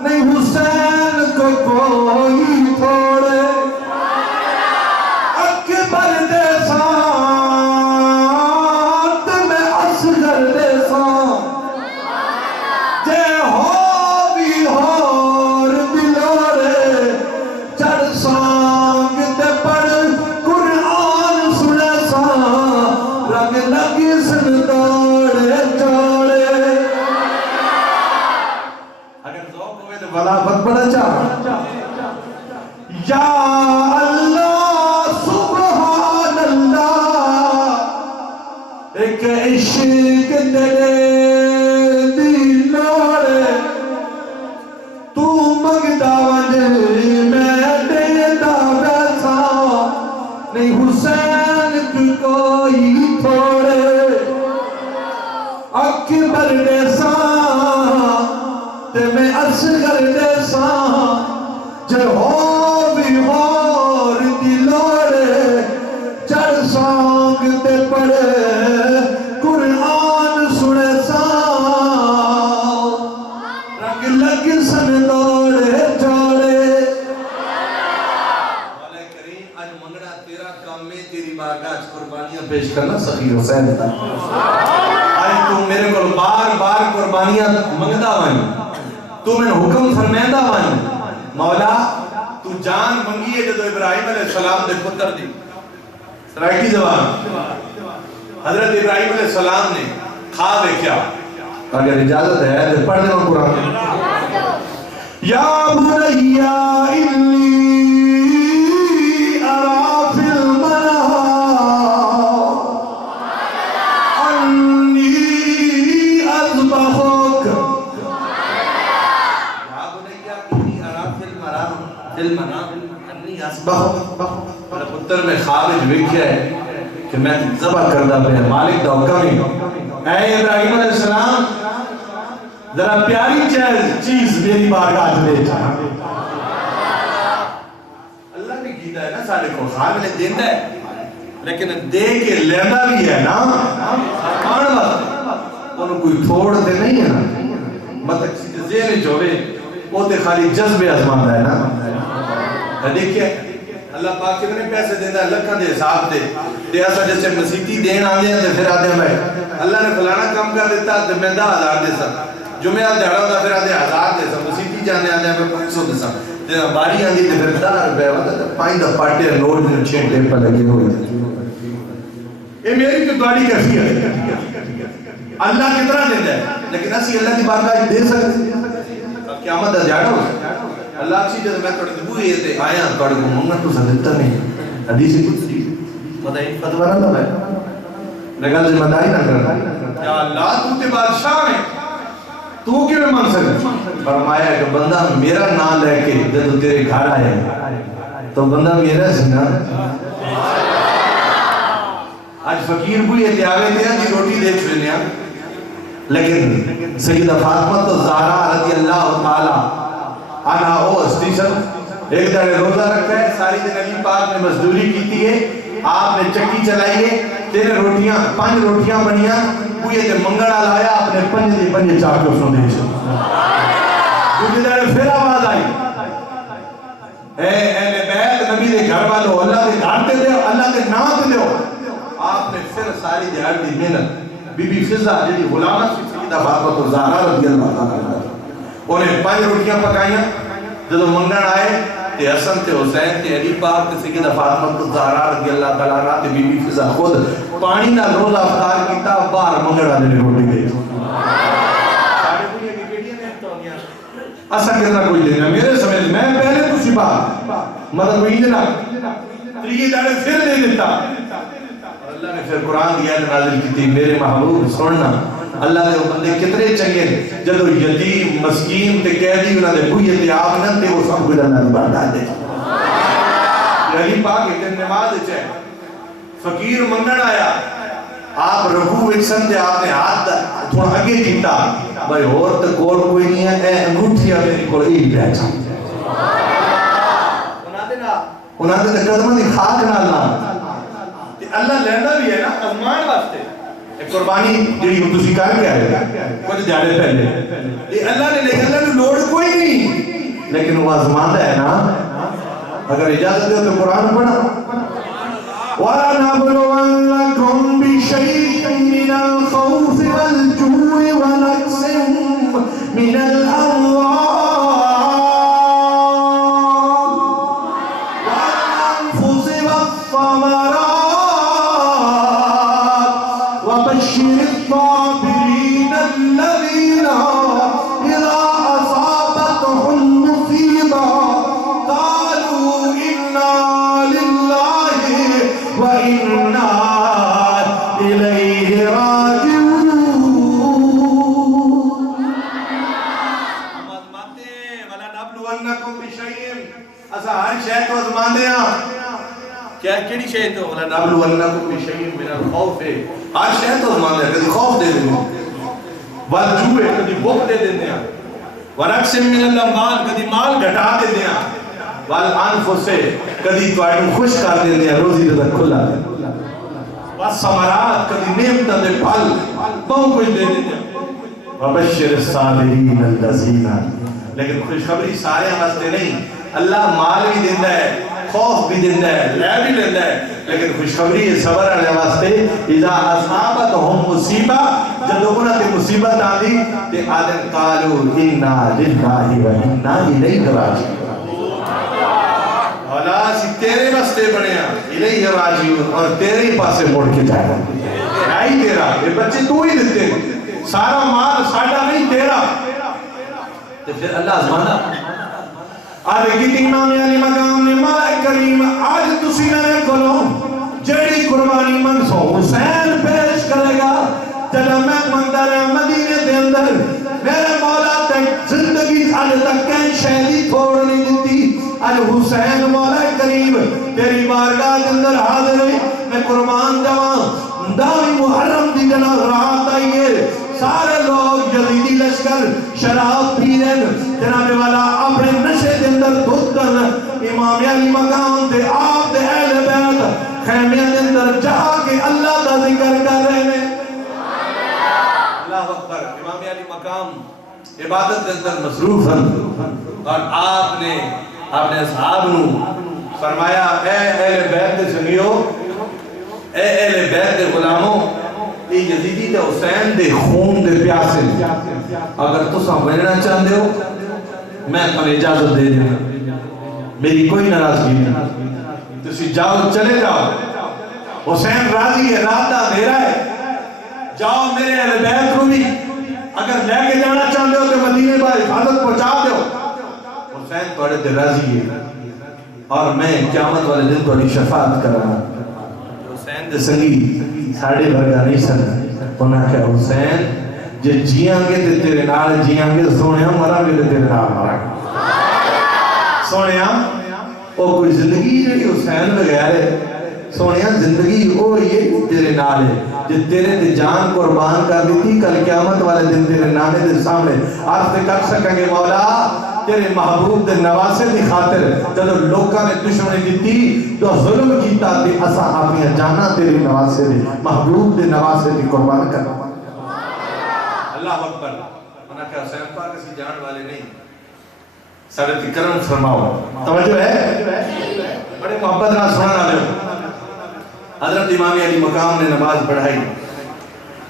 نہیں حسین کو کوئی تھوڑے. اکبر دے ساتھ میں اصغر دے ساتھ جے ہو بھی ہور دلارے چڑھ سانگ تے پڑھ قرآن سنے سا رنگ لگی سنداڑے چاڑے. اگر ذوق ہوئے تو بلافت پڑھا چاہ. یا اللہ سبحان اللہ. ایک عشق تیرے تو مگدا ونج میں دیدا ویسا نہیں حسین کی کوئی تھوڑے. اکبر دے ساں تے میں اصغر دے ساں جے ہو بھی ہور دلوڑے چڑھ سانگ تے پڑھے قرآن سنے ساں رنگ لگ سن دوڑے چوڑے. مولا کریم آج منگنا تیرا کام میں تیری بارگاہ قربانیاں پیش کرنا سخی حسین تھا. آج تو میرے کو بار بار قربانیاں منگدا وائیں تو میں حکم فرمیندہ وائیں. مولا تو جان منگی ہے جو ابراہیم علیہ السلام دے پتر دی سرائیٹی زبان حضرت ابراہیم علیہ السلام نے خواب دیکھا. اگر اجازت ہے تو پڑھ دیں قرآن. یا بنیا انی ارا فی المنام انی اذبحک. یا بنیا انی ارا فی المنام انی اذبحک. میرے پتر میں خواب دیکھا ہے کہ میں ذبح کردہ پہ مالک دا حکم ہی. اے ابراہیم علیہ السلام ذرا پیاری چیز میری بارگاہ لے جا. اللہ نے کیتا ہے نا سارے کو خواب نے دیندہ ہے لیکن دے کے لیندہ بھی ہے نا. آن وقت انہوں کوئی تھوڑ دے نہیں ہے نا. مطلب کسی زیر جوڑے وہ تے خالی جذب ازمان ہے نا. دیکھئے اللہ پاک کتنے پیسے دیتا ہے لکھاں دے حساب دے. دے ایسا جیسے مسیحی دین آنے ہیں پھر آدھے میں اللہ نے فلانا کام کر دیتا تو میں 10,000 دے سا. جمعہ دیڑا ہوتا پھر آدھے 1000 دے سا. مسیحی جانے آدھے میں 500 دے سا. باری آدھی تو پھر 10 روپے ہوتا تو 5 دفعہ پاٹے نوٹ میں 6 ٹیپ پر لگے ہوئے. یہ میری تو دعائی کیسی ہے. اللہ کتنا دیتا ہے لیکن اسی اللہ کی بارگاہ دے سکتے. قیامت ہے جاڑا ہوتا اللہ اچھی جب میں توڑے دبوئی یہ تے آیا توڑے کو منگا تو سدھتا نہیں. حدیثی کچھ سی مدعی فتوہ نہ لگا ہے لگا ذمہ داری نہ کرنا. یا اللہ تو تے بادشاہ ہے تو کیوں مان سکتے. فرمایا کہ بندہ میرا نام لے کے جب تیرے گھر آئے تو بندہ میرا سنا. آج فقیر کوئی اتیاوے دیا جی روٹی دے چھوڑنے لیکن سیدہ فاطمہ تو زہرا رضی اللہ تعالی آنا او اسٹیشن ایک دارے روزہ رکھا ہے. ساری دن علی پاک نے مزدوری کیتی ہے. آپ نے چکی چلائی ہے. 3 روٹیاں 5 روٹیاں بنیاں کوئی تے منگڑا لایا آپ نے 5 چاک کو سنے دوسرے دارے پھر آواز آئی اے اہل بیت نبی دے گھر والوں اللہ دے گھر تے دیو اللہ دے نام تے دیو آپ نے پھر ساری دیار دی محنت بی بی فضا جی غلامہ سیدہ فاطمہ زہرا رضی اللہ عنہ انہیں 5 روٹیاں پکائیاں جب منگن آئے تے حسن تے حسین تے علی پاک تے سیدہ فاطمہ زہرا رضی اللہ تعالیٰ عنہ تے بی بی فضا خود پانی نہ روزہ افطار کیتا باہر منگڑا دے روٹی دے ایسا کتنا کوئی لینا میرے سمیت میں پہلے تو شبا مدد کوئی دینا تریے داڑے پھر لے دیتا اللہ نے پھر قرآن دیا نازل کی تھی میرے محبوب سننا اللہ نے بندے کتنے چنگے جدو یتیم مسکین تے قیدی انہاں دے بوئے تے آپ نہ تے وہ سب کچھ اللہ دی بات دے علی پاک ایک دن نماز چاہے فقیر منگن آیا آپ رکوع وچن تے آپ نے ہاتھ تھوڑا اگے کیتا بھائی اور تے کول کوئی نہیں ہے اے انگوٹھیا میری کول ایک بیٹھا انہاں دے قدماں دی خاک نال لا تے اللہ لیندا بھی ہے نا ازمان واسطے ایک قربانی جڑی تسی کر کے آئے کچھ دیاڑے پہلے یہ اللہ نے لے اللہ نے لوڑ کوئی نہیں لیکن وہ ازماندا ہے نا اگر اجازت دے تو قرآن پڑھا وَلَنَبْلُوَنَّكُمْ بِشَيْءٍ مِّنَ الْخَوْفِ وَالْجُوعِ وَنَقْصٍ مِّنَ الْأَمْوَالِ وَالْأَنفُسِ وَالثَّمَرَاتِ وَبَشِّرِ الصَّابِرِينَ الَّذِينَ إِذَا أَصَابَتْهُمْ مُصِيبَةٌ قَالُوا إِنَّا لِلَّهِ وَإِنَّا إِلَيْهِ راجعون وَلَنَبْلُوَنَّكُمْ بِشَيْءٍ اسا ہر شے کو آزماندے ہاں کیا کیڑی شے تو وَلَنَبْلُوَنَّكُمْ بِشَيْءٍ مِّنَ الْخَوْفِ ہر شے تو آزماندے ہیں کدی خوف دے دیں والجوع کدی بھوک دے دیندے ہیں وَنَقْصٍ مِّنَ الْأَمْوَالِ کدی مال گھٹا دیندے ہیں والانفس کدی توائن خوش کر دیندے ہیں روزی رزق کھلا دے والثمرات کدی نعمتاں دے پھل بہت کچھ دے دیندے ہیں وبشر الصابرین الذین لیکن خوشخبری سارے واسطے نہیں اللہ مال بھی دیندا ہے خوف بھی دیندا ہے لے بھی لیندا ہے لیکن خوشخبری ہے صبر والے واسطے اذا اصابتهم مصیبہ جب انہاں تے مصیبت آندی تے آدم قالوا انا للہ و انا الیہ راجعون مولا سی تیرے راستے بنیا الیہ راجعون اور تیرے ہی پاسے موڑ کے جائے گا ہی تیرا یہ بچے تو ہی دیتے سارا مال ساڈا نہیں تیرا تو پھر اللہ آزمانا آدھے کی امام علی مقام نے مالک کریم آج تسی میرے کھولو جڑی قربانی منسو حسین پیش کرے گا جب میں مندر مدینے دے اندر میرے مولا تک زندگی آج تک کہیں شہدی چھوڑ نہیں دیتی آج حسین مولا کریم تیری بارگاہ کے اندر حاضر ہوئی میں قربان جوان داوی محرم دی جناب رات آئیے سارے لوگ جدیدی لشکر شراب پیرن جناب والا اپنے نشے دے اندر دھت کر امام علی مقام دے آپ دے اہل بیت خیمیہ دے اندر جا کے اللہ دا ذکر کر رہے ہیں اللہ اکبر امام علی مقام عبادت دے اندر مصروف ہیں اور آپ نے اپنے اصحاب نو فرمایا اے اہل بیت دے سنگیو اے اہل بیت دے غلاموں اے یزیدی تے حسین دے خون دے پیاسے اگر تساں بننا چاہتے ہو میں تمہیں اجازت دے دینا میری کوئی ناراضگی نہیں تسی جاؤ چلے جاؤ حسین راضی ہے رات دا اندھیرا ہے جاؤ میرے اہل بیت کو بھی اگر لے کے جانا چاہتے ہو تو مدینے پر حفاظت پہنچا دو حسین تھوڑے تے راضی ہے اور میں قیامت والے دن تھوڑی شفاعت کر رہا حسین دے سنگی ساڑھے برگا نہیں سکتا انہاں کہ حسین جے جیاں گے تے تیرے نال جیاں گے سونے ہم مرا گے تے تیرے نال مرا گے سونے ہم وہ کوئی زندگی جڑی حسین بغیر ہے سونے ہم زندگی وہ یہ تیرے نال ہے جے تیرے تے جان قربان کر دیتی کل قیامت والے دن تیرے نانے دے سامنے عرض کر سکیں گے مولا تیرے محبوب دے نواسے دی خاطر جب لوکاں نے دشمنی دیتی تو ظلم کیتا تے اساں اپنی جانا تیرے نواسے دے محبوب دے نواسے دی قربان کر اللہ اکبر انہاں کہ حسین پاک اسی جان والے نہیں سارے کرم فرماؤ توجہ ہے بڑے محبت نہ سننا لے حضرت امام علی مقام نے نماز پڑھائی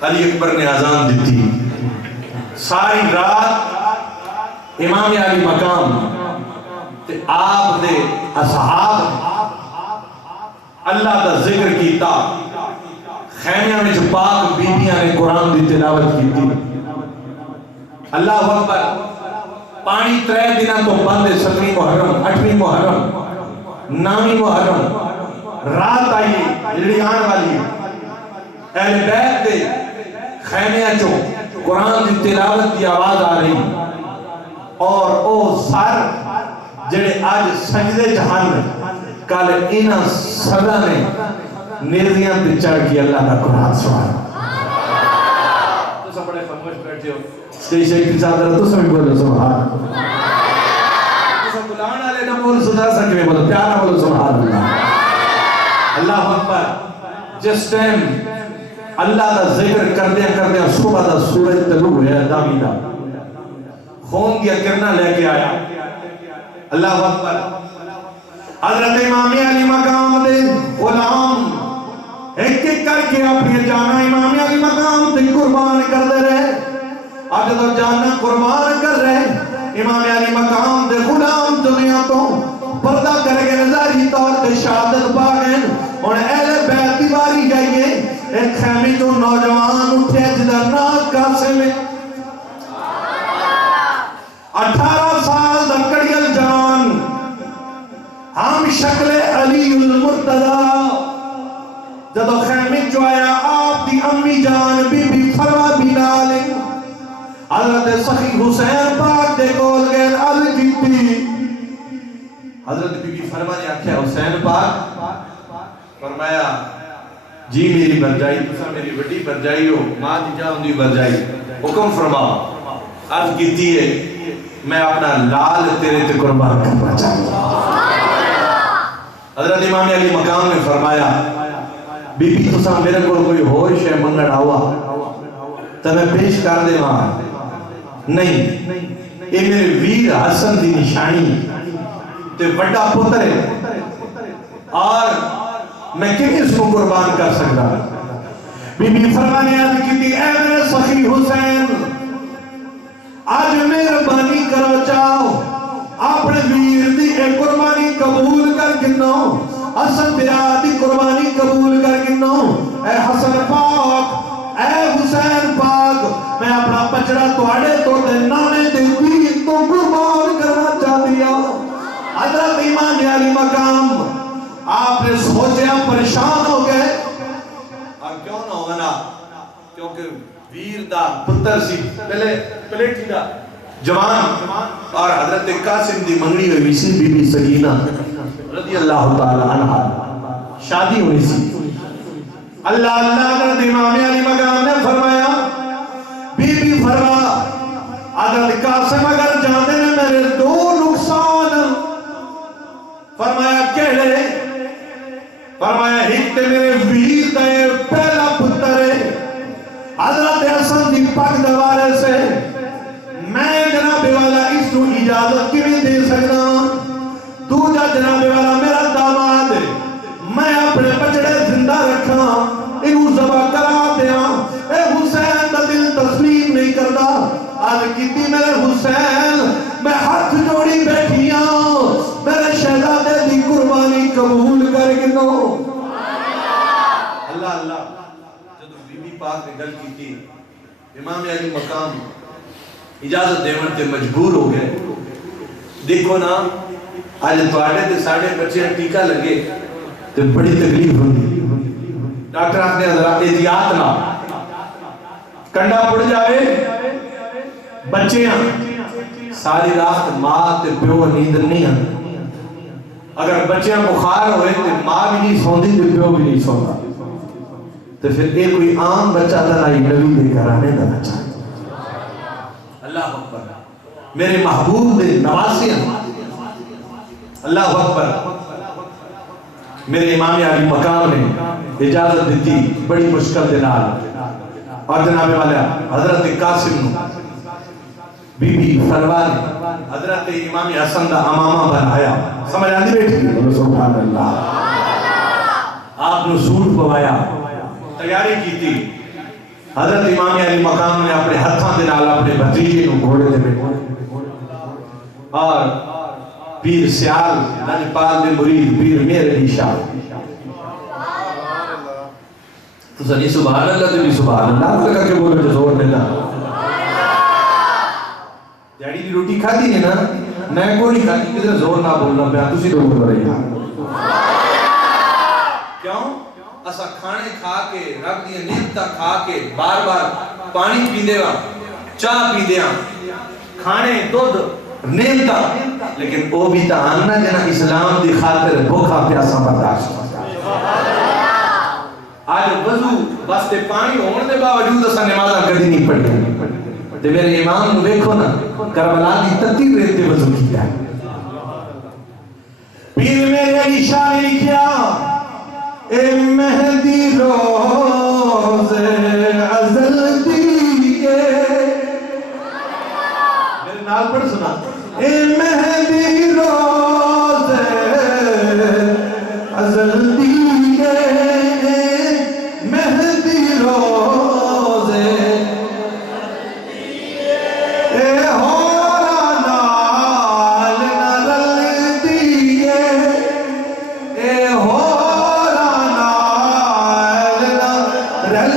علی اکبر نے اذان دیتی ساری رات امام علی مقام تے آپ دے اصحاب اللہ دا ذکر کیتا خیمیاں میں جو پاک بیبیاں نے قرآن دی تلاوت کیتی اللہ اکبر پانی 3 دنوں تو بند ہے 7ویں محرم 8ویں محرم 9ویں محرم رات آئی جڑی آن والی اہل بیت دے خیمیاں چوں قرآن دی تلاوت کی آواز آ رہی اور او سر جڑے آج سجدے جہان کل اینا صدا نے نیزیاں پہ چڑھ کی اللہ کا قرآن سوال تو سب بڑے خاموش بیٹھے ہو سٹیج ایک کی چادر تو سب بولو سبحان تو سب بلانا لے نہ بول سدھا سکے بولو پیارا بولو سبحان اللہ اللہ اکبر جس ٹائم اللہ دا ذکر کردیا صبح دا سورج طلوع ہویا دامی دا خون دیا کرنا لے کے آیا اللہ اکبر حضرت امام علی مقام دے غلام ایک ایک کر کے اپنی جانا امام علی مقام تے قربان کر دے رہے آج تو جانا قربان کر رہے امام علی مقام دے غلام دنیا تو پردہ کر کے نظاری طور تے شہادت باغیں اور اہل بیت کی باری جائیے ایک خیمی تو نوجوان اٹھے جدر ناک کاسے میں 18 سال دکڑیل جان ہم شکل علی المرتضی جدو خیمی جو آیا آپ دی امی جان بی بی فروا بلال حضرت سخی حسین پاک دے کول گئے علی جیتی حضرت بی بی فرما نے آکھیا حسین پاک فرمایا جی میری برجائی تسا میری وڈی برجائی ہو ماں دی جان دی برجائی حکم فرما عرض کیتی ہے میں اپنا لال تیرے تے قربان کرنا چاہتا ہوں حضرت امام علی مقام نے فرمایا بی بی تسا میرے کو کوئی ہوش ہے منگڑ آوا تو میں پیش کر دے وہاں نہیں یہ میرے ویر حسن دی نشانی تے بڑا پتر ہے اور میں کہیں اس کو قربان کر سکتا بی بی فرمانے آدھ کی تھی اے میرے سخی حسین آج مہربانی کرو چاہو اپنے ویر دی ایک قربانی قبول کر گنو حسن بیا دی قربانی قبول کر گنو اے حسن پاک اے حسین پاک میں اپنا پچڑا توڑے تو دے نانے دے ویر تو قربان کرنا چاہتی ہوں حضرت امام علی مقام آپ نے سوچیا پریشان ہو گئے اور کیوں نہ ہونا کیونکہ ویر دا پتر سی پہلے کی دا جوان اور حضرت قاسم دی منگنی ہوئی سی بی بی سکینہ رضی اللہ تعالی عنہ شادی ہوئی سی اللہ حضرت امام علی مقام نے فرمایا بی بی فرما حضرت قاسم اگر جانے نے میرے 2 نقصان فرمایا کہلے فرمایا ایک تے میرے ویر دے پہلا پتر ہے حضرت حسن دی پاک دوارے سے میں جناب والا اس کو اجازت کی بھی دے سکتا تو جا جناب والا میرا داماد ہے میں اپنے بچڑے زندہ رکھا انہوں زبا کرا دیا اے حسین دا دل تسلیم نہیں کردا آج کیتی میرے حسین میں ہاتھ جوڑی بیٹھیاں میرے شہزادے دی قربانی قبول کر گنو اللہ اللہ جدو بی بی پاک نے گل کی تھی امام علی مقام اجازت دیون تے مجبور ہو گئے دیکھو نا آج توڑے تے ساڑھے بچے ٹیکہ لگے تے بڑی تکلیف ہوئی ڈاکٹر آخنے حضرات احتیاط نہ کنڈا پڑ جاوے بچے ہیں ساری رات ماں تے پیو نیند نہیں ہیں اگر بچیاں بخار ہوئے تو ماں بھی نہیں سوندی تو پیو بھی نہیں سوندا تو پھر ایک کوئی عام بچہ تھا نہ نبی دے گھرانے دا بچہ اللہ اکبر میرے محبوب دے نواسی ہیں اللہ اکبر میرے امام علی مقام نے اجازت دیتی بڑی مشکل دے نال اور جناب والا حضرت قاسم بی بی فروا نے حضرت امام حسن دا امامہ بنایا سمجھ آندی بیٹھی سبحان اللہ آپ نے سوٹ پوایا تیاری کی تھی حضرت امام علی مقام نے اپنے ہاتھوں دے نال اپنے بھتیجے نو گھوڑے تے بیٹھا اور پیر سیال نجپال دے مرید پیر میر علی شاہ تو سنی سبحان اللہ تو بھی سبحان اللہ لگا کہ بولو جو زور ملا ڈیڈی دی روٹی کھا دی ہے نا میں کو نہیں کھاتی کدھر زور نہ بولنا پیا تسی تو بول رہے ہیں کیوں اسا کھانے کھا کے رب دی نعمتاں کھا کے بار بار پانی پیندے وا چاہ پیندے ہاں کھانے دودھ نعمتاں لیکن او بھی تا آنا جنا اسلام دی خاطر بھوکا پیاسا برداشت آج وضو واسطے پانی ہونے دے باوجود اسا نمازاں کدی نہیں پڑھی تے میرے امام نو دیکھو نا کربلا دی تتی ریت تے وضو کیا پیر میرے علی شاہ نے لکھیا اے مہدی روز ازل دیئے میرے نال پڑھ سنا اے مہدی روز ازل دیئے مہدی روز اے ہورا نال نرل دیئے اے ہورا نال نرل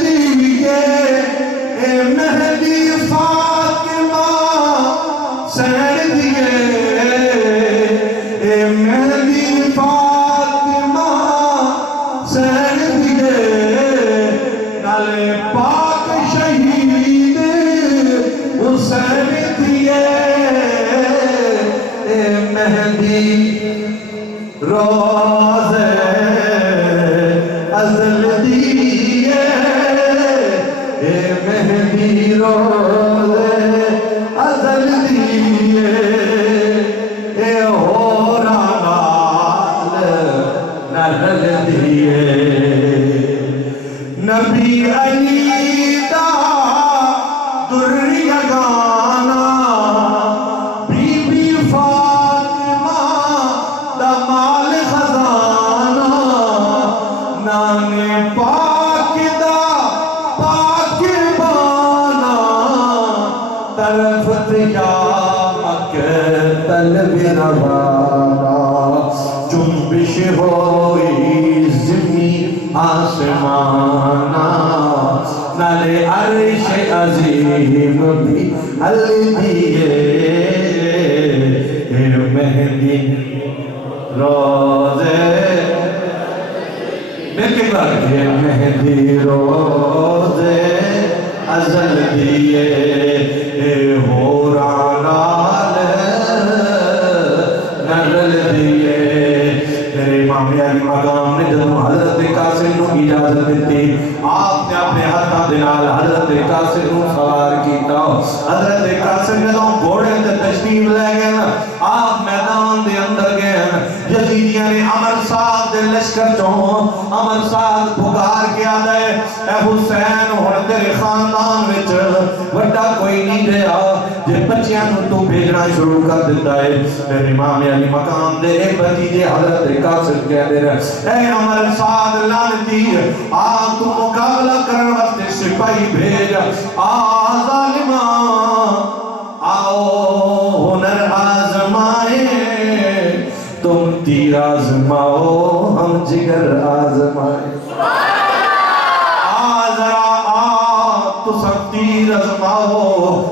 دیئے اے مہدی فاطمہ سین دیئے اے مہدی فاطمہ سین دیئے نالے پاک شہید حسین دیئے اے مہدی روز ازل دیئے اے مہدی روز ازل دیئے اے ہورا نال نرل دیئے نبی علی دا دریہ گانا بی بی فاطمہ دا مال خزانہ نانے پاک دا پاک بانا طرف تیامک طلب روانا جنبش ہوئی زمین آسمانا نالے عرش عظیم بھی حل دیئے اے مہدی روز مل کے بار اے مہدی روز ازل دیئے اے ہورا نال نرل دیئے میرے امام علی مقام نے جب حضرت قاسم نو اجازت دیتی آپ نے اپنے ہاتھاں دے نال حضرت قاسم نو سوار کیتا حضرت قاسم نے تو گھوڑے تے تشریف لے گئے آپ میدان دے اندر گئے یزیدیاں نے امر سعد دے لشکر چوں امر سعد پکار کے آدھے اے حسین ہن تیرے خاندان وچ وڈا کوئی نہیں رہا جے بچیاں نو تو بھیجنا شروع کر دیتا ہے میرے امام علی مقام دے ایک بھتیجے حضرت قاسم کہہ دے رہے اے امر سعد لعنتی آپ تو مقابلہ کرن واسطے سپاہی بھیج ظالماں آؤ ہنر آزمائے تم تیر آزماؤ ہم جگر آزمائے تو سب تیر آزماؤ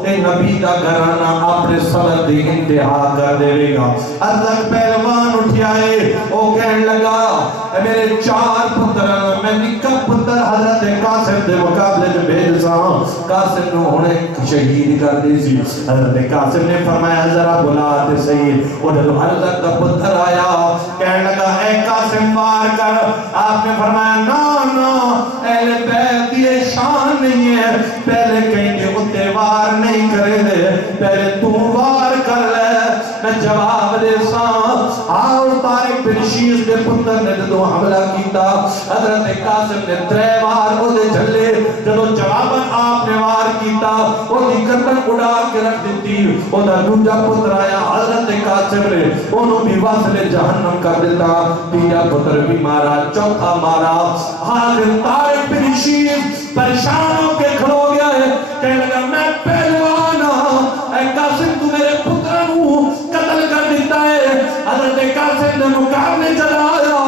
اے نبی دا گھرانا اپنے صبر دی انتہا کر دے گا ارزق پہلوان اٹھ آئے او کہنے لگا اے میرے 4 پتر میں نکا پتر حضرت قاسم دے مقابلے میں بھیج سا قاسم نو ہونے شہید کر دی سی حضرت قاسم نے فرمایا ذرا بلا تے سید اور جب حضرت کا پتر آیا کہنے لگا اے قاسم وار کر آپ نے فرمایا نا اہل بیت یہ شان نہیں ہے پہلے کہیں کہ اتے وار نہیں کرے دے پہلے تو وار کر لے میں جواب دے سا آؤ طارق بن شیش دے پتر نے جدو حملہ کیتا حضرت قاسم نے 3 بار وہ دے جھلے جدو جواباً آپ نے وار کیتا وہ دی گردن اڑا کے رکھ دیتی وہ دا دوجا پتر آیا حضرت قاسم نے انہوں بھی واصل جہنم کر دیتا تیجا پتر بھی مارا چوتھا مارا حاضر طارق بن شیش پریشان ہو کے کھڑو گیا ہے کہنے لگا میں پہلوان ہوں اے قاسم تو میرے پتروں قتل کر دیتا ہے حضرت قاسم نے مقابلے چلایا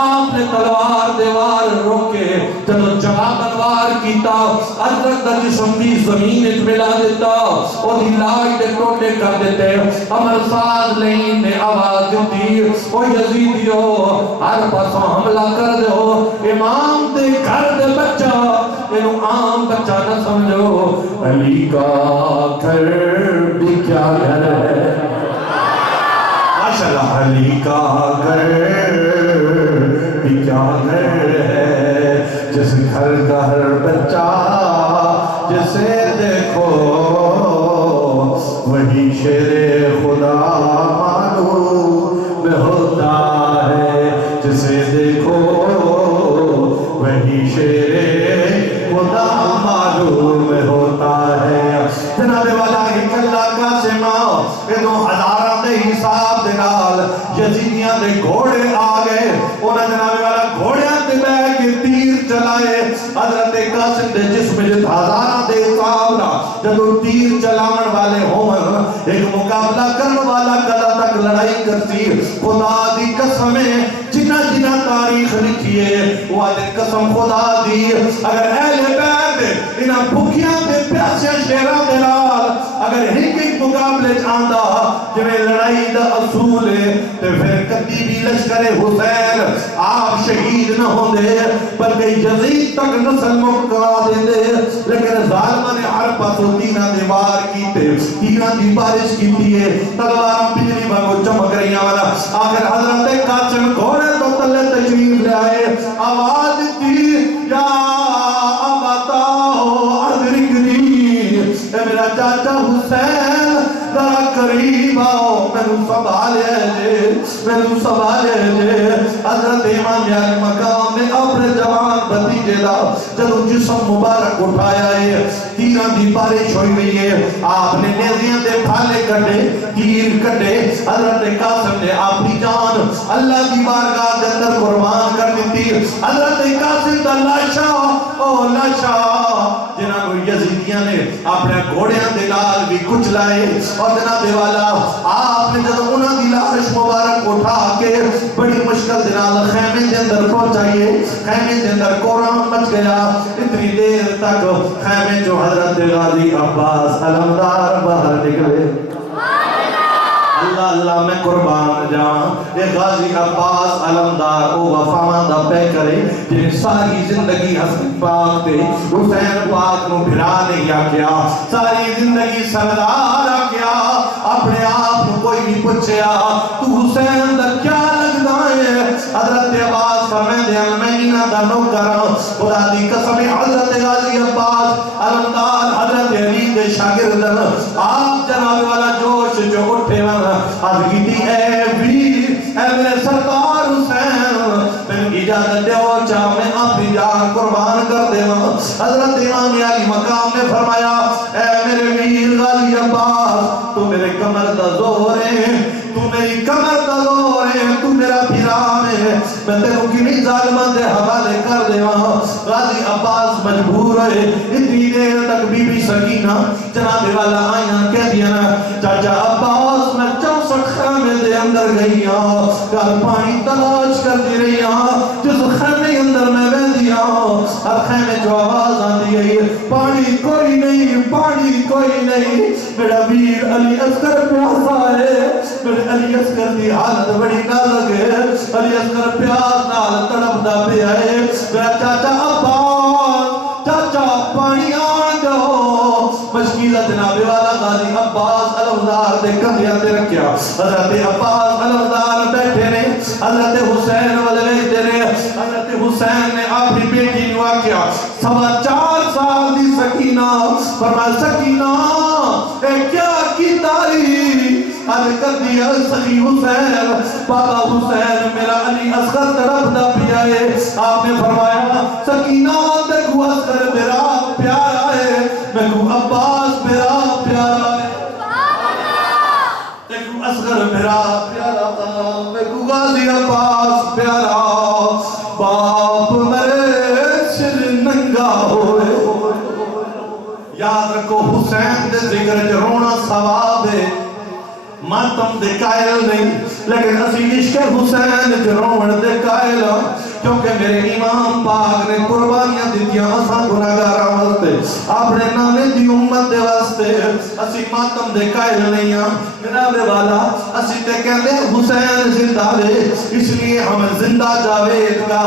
آپ نے تلوار دیوار روکے جب جواب انوار کیتا حضرت دا جسم بھی زمین اچ ملا دیتا اور دی لائی دے ٹوٹے کر دیتے عمر ساز لین نے آواز دیتی او یزیدیو ہر پاسوں حملہ کر دو امام دے گھر دے بچہ انہوں عام بچہ نہ سمجھو علی کا گھر بھی کیا گھر ہے ماشاءاللہ علی کا گھر بھی کیا گھر ہے جس گھر کا ہر بچہ جسے دیکھو وہی شیر خدا معلوم ہوتا ہے جسے دیکھو وہی شیر خدا معلوم ہوتا ہے جناب والا ایک اللہ کا سما ادھو ہزارہ دے حساب دے نال یزیدیاں دے گھوڑے آگئے انہاں جناب والا گھوڑیاں دے بے کے تیر چلائے حضرت قاسم دے جسم جت ہزارہ دے حساب نا جدو تیر چلاون والے ہون ایک مقابلہ کرن والا کلا تک لڑائی کرتی خدا دی قسمیں جنہ جنہ تاریخ لکھیے وہ آدھے قسم خدا دی اگر اہل بیت انہاں بھکیاں دے پیاسے شیران دے لال اگر ایک مقابلے چاندہ جنہیں لڑائی دا اصول ہے تو پھر کدی بھی لشکر حسین آپ شہید نہ ہوں دے بلکہ یزید تک نسل مکرا دے دے لیکن ظالمہ نے ہر پاسو تینہ دیوار کیتے تینہ دی بارش کیتی ہے تلوار بجلی بانگو چمک رہیاں والا آخر حضرت قاسم گھوڑے تو تلے تشریف لے آئے آواز دی یا آباتا ہو ادرکنی اے میرا چاچا حسین ذرا قریب آؤ میں سنبھالے جے حضرت امام یعنی مقام میں اپنے جوان بھتیجے دا جدو جسم مبارک اٹھایا ہے تیران دی بارش ہوئی ہوئی ہے آپ نے نیزیاں دے پھالے کٹے تیر کٹے حضرت قاسم نے اپنی جان اللہ کی بارگاہ دے اندر قربان کر دیتی حضرت قاسم دا لاشا جنہاں کو یزیدیاں نے اپنے گھوڑیاں دے نال بھی کچھ لائے اور جناب والا آپ نے جب انہاں دی لاش مبارک اٹھا کے بڑی مشکل دے نال خیمے دے اندر پہنچائیے خیمے دے اندر قرآن مچ گیا اتنی دیر تک خیمے جو حضرت غازی عباس علمدار باہر نکلے اللہ اللہ میں قربان جاؤں یہ غازی عباس علمدار او وفاواں دا پہ کرے جنہیں ساری زندگی حسن پاک دے حسین پاک نو بھرا نہیں آکیا ساری زندگی سردار آکیا اپنے آپ نو کوئی بھی پچھیا تو حسین دا کیا لگنا ہے حضرت عباس فرمائے دے میں انہاں دا نوکر خدا دی قسم حضرت غازی عباس علمدار حضرت علی دے شاگردن آپ جناب والا جوش جو اٹھے وانا آج کی اے ویر اے میرے سردار حسین میں اجازت دے اور چاہ میں اپنی جان قربان کر دے حضرت امام علی مقام نے فرمایا اے میرے ویر غازی عباس تو میرے کمر دا زور ہے تو میری کمر دا زور ہے تو میرا پیرام ہے میں تیروں کی نہیں ظالمان دے حوالے کر دے غازی عباس مجبور ہے اتنی دیر تک بی بی سکینہ جناب والا آئیاں کہہ دیا نا چاچا عباس میں 64 خیمے دے اندر گئی ہوں کر پانی تلاش کر دی رہی ہوں جس خیمے اندر میں بہ دیا ہوں ہر خیمے جو آواز آتی ہے پانی کوئی نہیں میرا ویر علی اصغر پیاسا ہے میرے علی اصغر دی حالت بڑی نازک ہے علی اصغر پیاس نال تڑپ دا پہ آئے میرا چاچا عباس چاچا پانی آن دو مشکیلہ جناب والا غازی عباس علمدار دے کندیاں دے رکھیا حضرت عباس علمدار بیٹھے نے حضرت حسین والے بیٹھے نے حضرت حسین نے اپنی بیٹی نوا کیا 4.25 سال دی سکینہ فرمایا سکینہ اے کیا کی تاری عرض کر دیا سخی حسین بابا حسین میرا علی اصغر تڑپدا پیا ہے. آپ نے فرمایا سکینہ دیکھو اصغر میرا پیارا ہے, دیکھو عباس میرا پیارا ہے, دیکھو اصغر میرا پیارا, دیکھو غازی عباس پیارا. باپ میرے سر ننگا ہوئے, یاد رکھو حسین دے ذکر جو رونا ثواب ہے, ماتم دے قائل نہیں, لیکن اسی عشق حسین جو رونا دے قائل, کیونکہ میرے امام پاک نے قربانیاں دیتیاں اساں گناہگاراں واسطے, اپنے نانے دی امت دے واسطے, اسی ماتم دے قائل نہیں ہاں. جناب والا اسی تے کہندے حسین زندہ وے, اس لیے ہم زندہ جاوید کا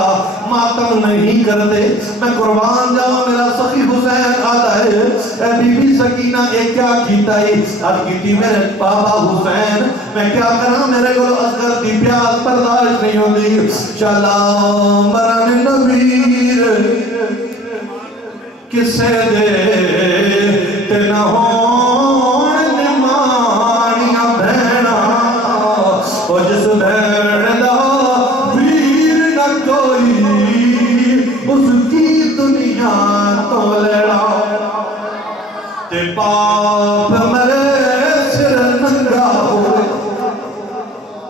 ماتم نہیں کرتے. میں قربان جاؤں میرا سخی حسین آتا ہے, اے بی بی سکینہ اے کیا کیتا ہے, آج کیتی میرے بابا حسین, میں کیا کراں میرے کو اصغر دی پیاس برداشت نہیں ہوندی. چلا مرن نبیر کسے دے تے نہ ہون نمانیاں بھیڑا, او جس بھیڑ دا ویر نہ کوئی اس کی دنیا تو لڑا, تے باپ مرے سر ننگا ہوئے.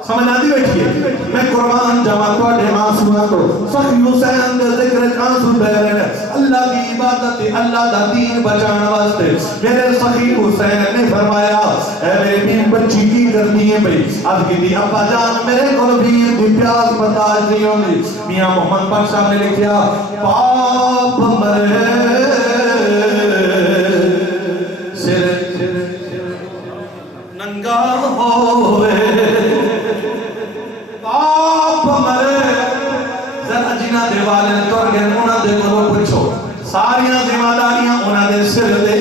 سمجھ آتی بیٹھئے, میں قربان جاواں تواڈے آنسواں تو, سخی حسین دے ذکر آنسو بہ رہے ہیں. اللہ کی عبادت اللہ دا دین بچانا واسطے میرے سخی حسین نے فرمایا اے میرے بین بچی کی کرنی ہے بھئی, اب کی دی ابا جان میرے کو بیر دی پیاس برداشت نہیں ہوندی. میاں محمد پاک صاحب نے لکھیا باپ مرے سر ننگا ہوئے, باپ مرے ذرا جنہ دے والد تر گئے انہاں دے کو پوچھو, ساریاں ذمہ داریاں انہاں دے سر دے.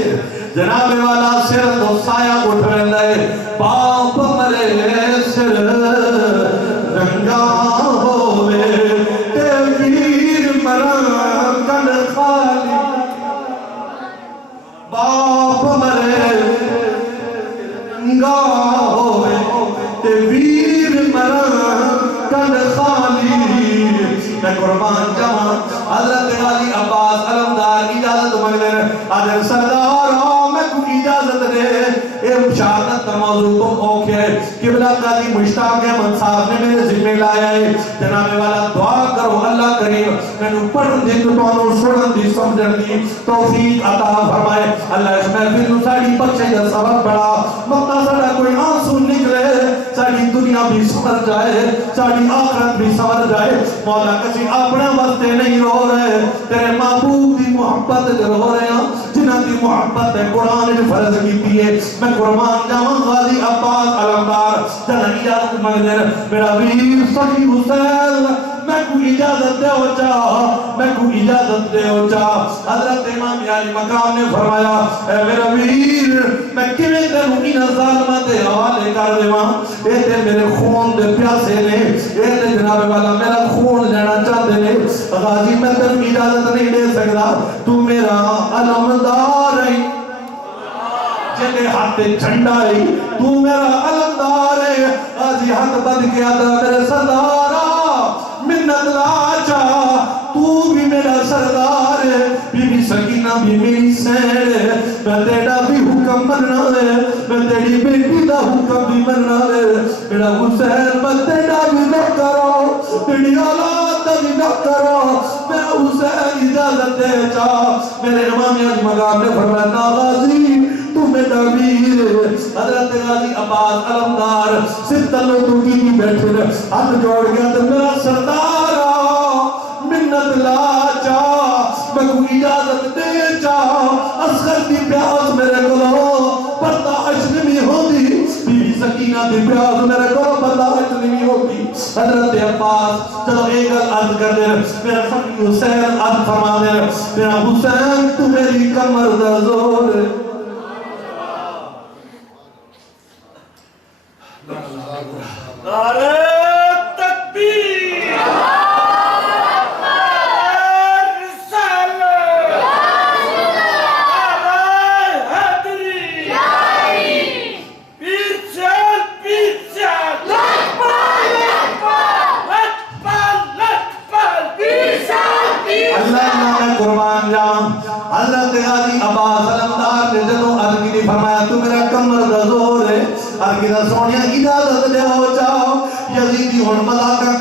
جناب والا سر تو سایہ اٹھ رہا ہے, باپ مرے سر ننگا ہوئے, تے ویر مرن کن خالی. باپ مرے ننگا ہوئے, تے ویر مرن کن خالی. میں قربان جاواں حضرت غازی عباس علمدار اجازت مانگتے ہیں, حضرت سردار میں کو اجازت دے, اے شہادت کا موضوع تو اوکے ہے. قبلہ قاضی مشتاق احمد صاحب نے میرے ذمہ لایا ہے, جناب والا دعا کرو اللہ کریم میں نے پڑھن دی تو انہوں سنن دی سمجھن دی توفیق عطا فرمائے. اللہ اس محفل نو ساڑی بخشے دا سبب بڑا, مطلع ساڑا کوئی آنسو نکلے, ساڑی دنیا بھی سمر جائے, ساڑی آخرت بھی سمر جائے. مولا کسی اپنے واسطے نہیں رو رہے, تیرے محبوب دی محبت دے رو رہے ہیں, جنہ دی محبت ہے قرآن نے فرض کی ہے. میں قربان جاواں غازی عباس علمدار جنہ اجازت مانگتے ہیں, میرا ویر سخی حسین میں کو اجازت دے ہو چاہ, میں کو اجازت دے ہو چاہ. حضرت امام علی مقام نے فرمایا اے میرا ویر میں کیویں تینوں انہاں ظالماں دے حوالے کر دیواں, اے تے میرے خون دے پیاسے نے, اے تے جناب والا میرا خون لینا چاہتے نے. غازی میں تینوں اجازت نہیں دے سکتا, تو میرا علمدار ہے, جنہیں ہاتھ جھنڈا ہے, تو میرا علمدار ہے. غازی ہاتھ بند کیا تھا میرے سردارہ منت لاچا, تو بھی میرا سردار ہے, بی بی سکینہ بھی میری سین ہے, میں تیرا بھی حکم مننا ہے, میں تیری بیٹی دا حکم بھی مننا ہے. میرا حسین میں تیرا بھی نہ کرو, تیری اولاد دا بھی نہ کرو, میں حسین اجازت دے چاہ. میرے امام علی مقام نے فرمایا نا غازی تو میرا ویر. حضرت غازی عباس علمدار سر تلو تو کی بیٹھے نے, ہاتھ جوڑ گیا تو میرا سردارہ منت لا چاہ, میں کو اجازت دے چاہ, اصغر دی پیاس میرے کو برداشت نہیں ہوتی, بی بی سکینہ دی پیاس میرے کو برداشت نہیں ہوتی. حضرت عباس چلو ایک عرض کر دے, میرا سخی حسین عرض فرما دے, میرا حسین تو میری کمر دا زور ہے. نعرہ تکبیر,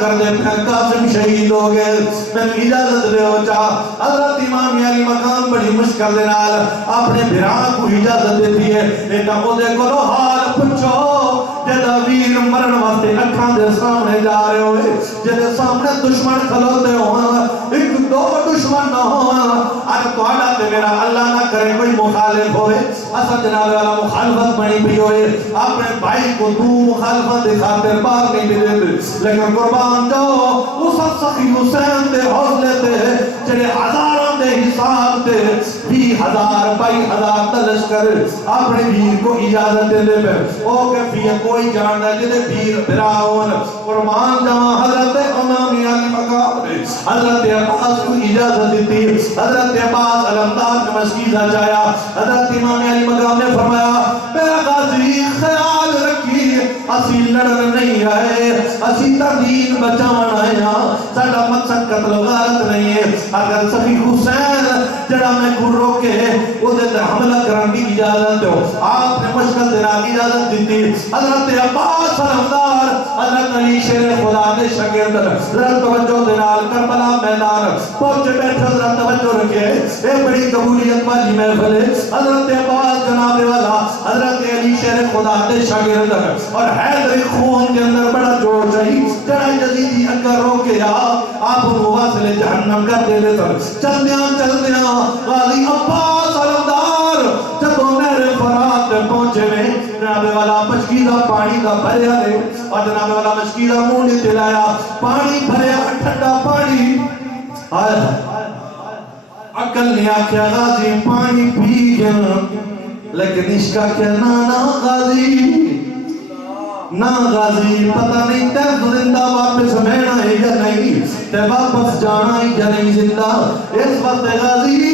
کر دے پھر قاسم شہید ہو گئے میں اجازت دے ہو چاہ حضرت امام علی مقام بڑی مشکل دے نال اپنے بھران کو اجازت دیتی ہے لیکن وہ دے کو حال پوچھو جدہ ویر مرن واسطے اکھاں دے سامنے جا رہے ہوئے جدہ سامنے دشمن کھلوتے ہوں ایک دو دشمن نہ ہوں اور توڑا تے میرا اللہ نہ کرے کوئی مخالف ہوئے اسد جناب والا مخالفت بنی بھی ہوئے اپنے بھائی کو تو مخالفت دے خاطر باہر نہیں بھی دیتے لیکن قربان جاؤ اس سخی حسین دے حوصلے تے جڑے ہزاروں دے حساب تے 20,000 22,000 تلش کر اپنے ویر کو اجازت دے دے پہ او کہ فیہ کوئی جاننا جدے ویر بھراؤن قربان جاؤ حضرت امام علی مقام حضرت عباس کو اجازت دیتی حضرت عباس علمدار نے مشکیزہ جایا حضرت امام علی مقام نے فرمایا میرا غازی خیال رکھی اسی لڑن نہیں آئے اسی تردین بچاون آئے ساڑا مقصد قتل غارت نہیں ہے اگر صحیح حسین جڑا میں کو روکے وہ دے حملہ کرن کی اجازت ہو آپ نے مشکل دینا کی اجازت دیتی حضرت عباس علمدار حضرت علی شیر خدا دے شاگرد ذرا توجہ دینال کربلا میدان پہنچے بیٹھے ذرا توجہ رکھے اے بڑی قبولیت والی محفل ہے حضرت عباس جناب والا حضرت علی شیر خدا دے شاگرد اور حیدر خون کے اندر بڑا جوش ہے جڑا یزیدی اگر روکے آپ واصل جہنم کر دے دے چلدیاں غازی عباس علمدار جب نہر فرات پہنچے میں جناب والا مشکیزہ پانی کا بھریا دے اور جناب والا مشکیزہ مونڈی دلایا پانی بھریا ٹھنڈا پانی عقل نے آکھیا غازی پانی پی گیا لیکن عشقہ کیا نانا غازی نا غازی پتہ نہیں تے زندہ واپس مینا ہے یا نہیں تے واپس جانا ہے یا نہیں زندہ اس وقت غازی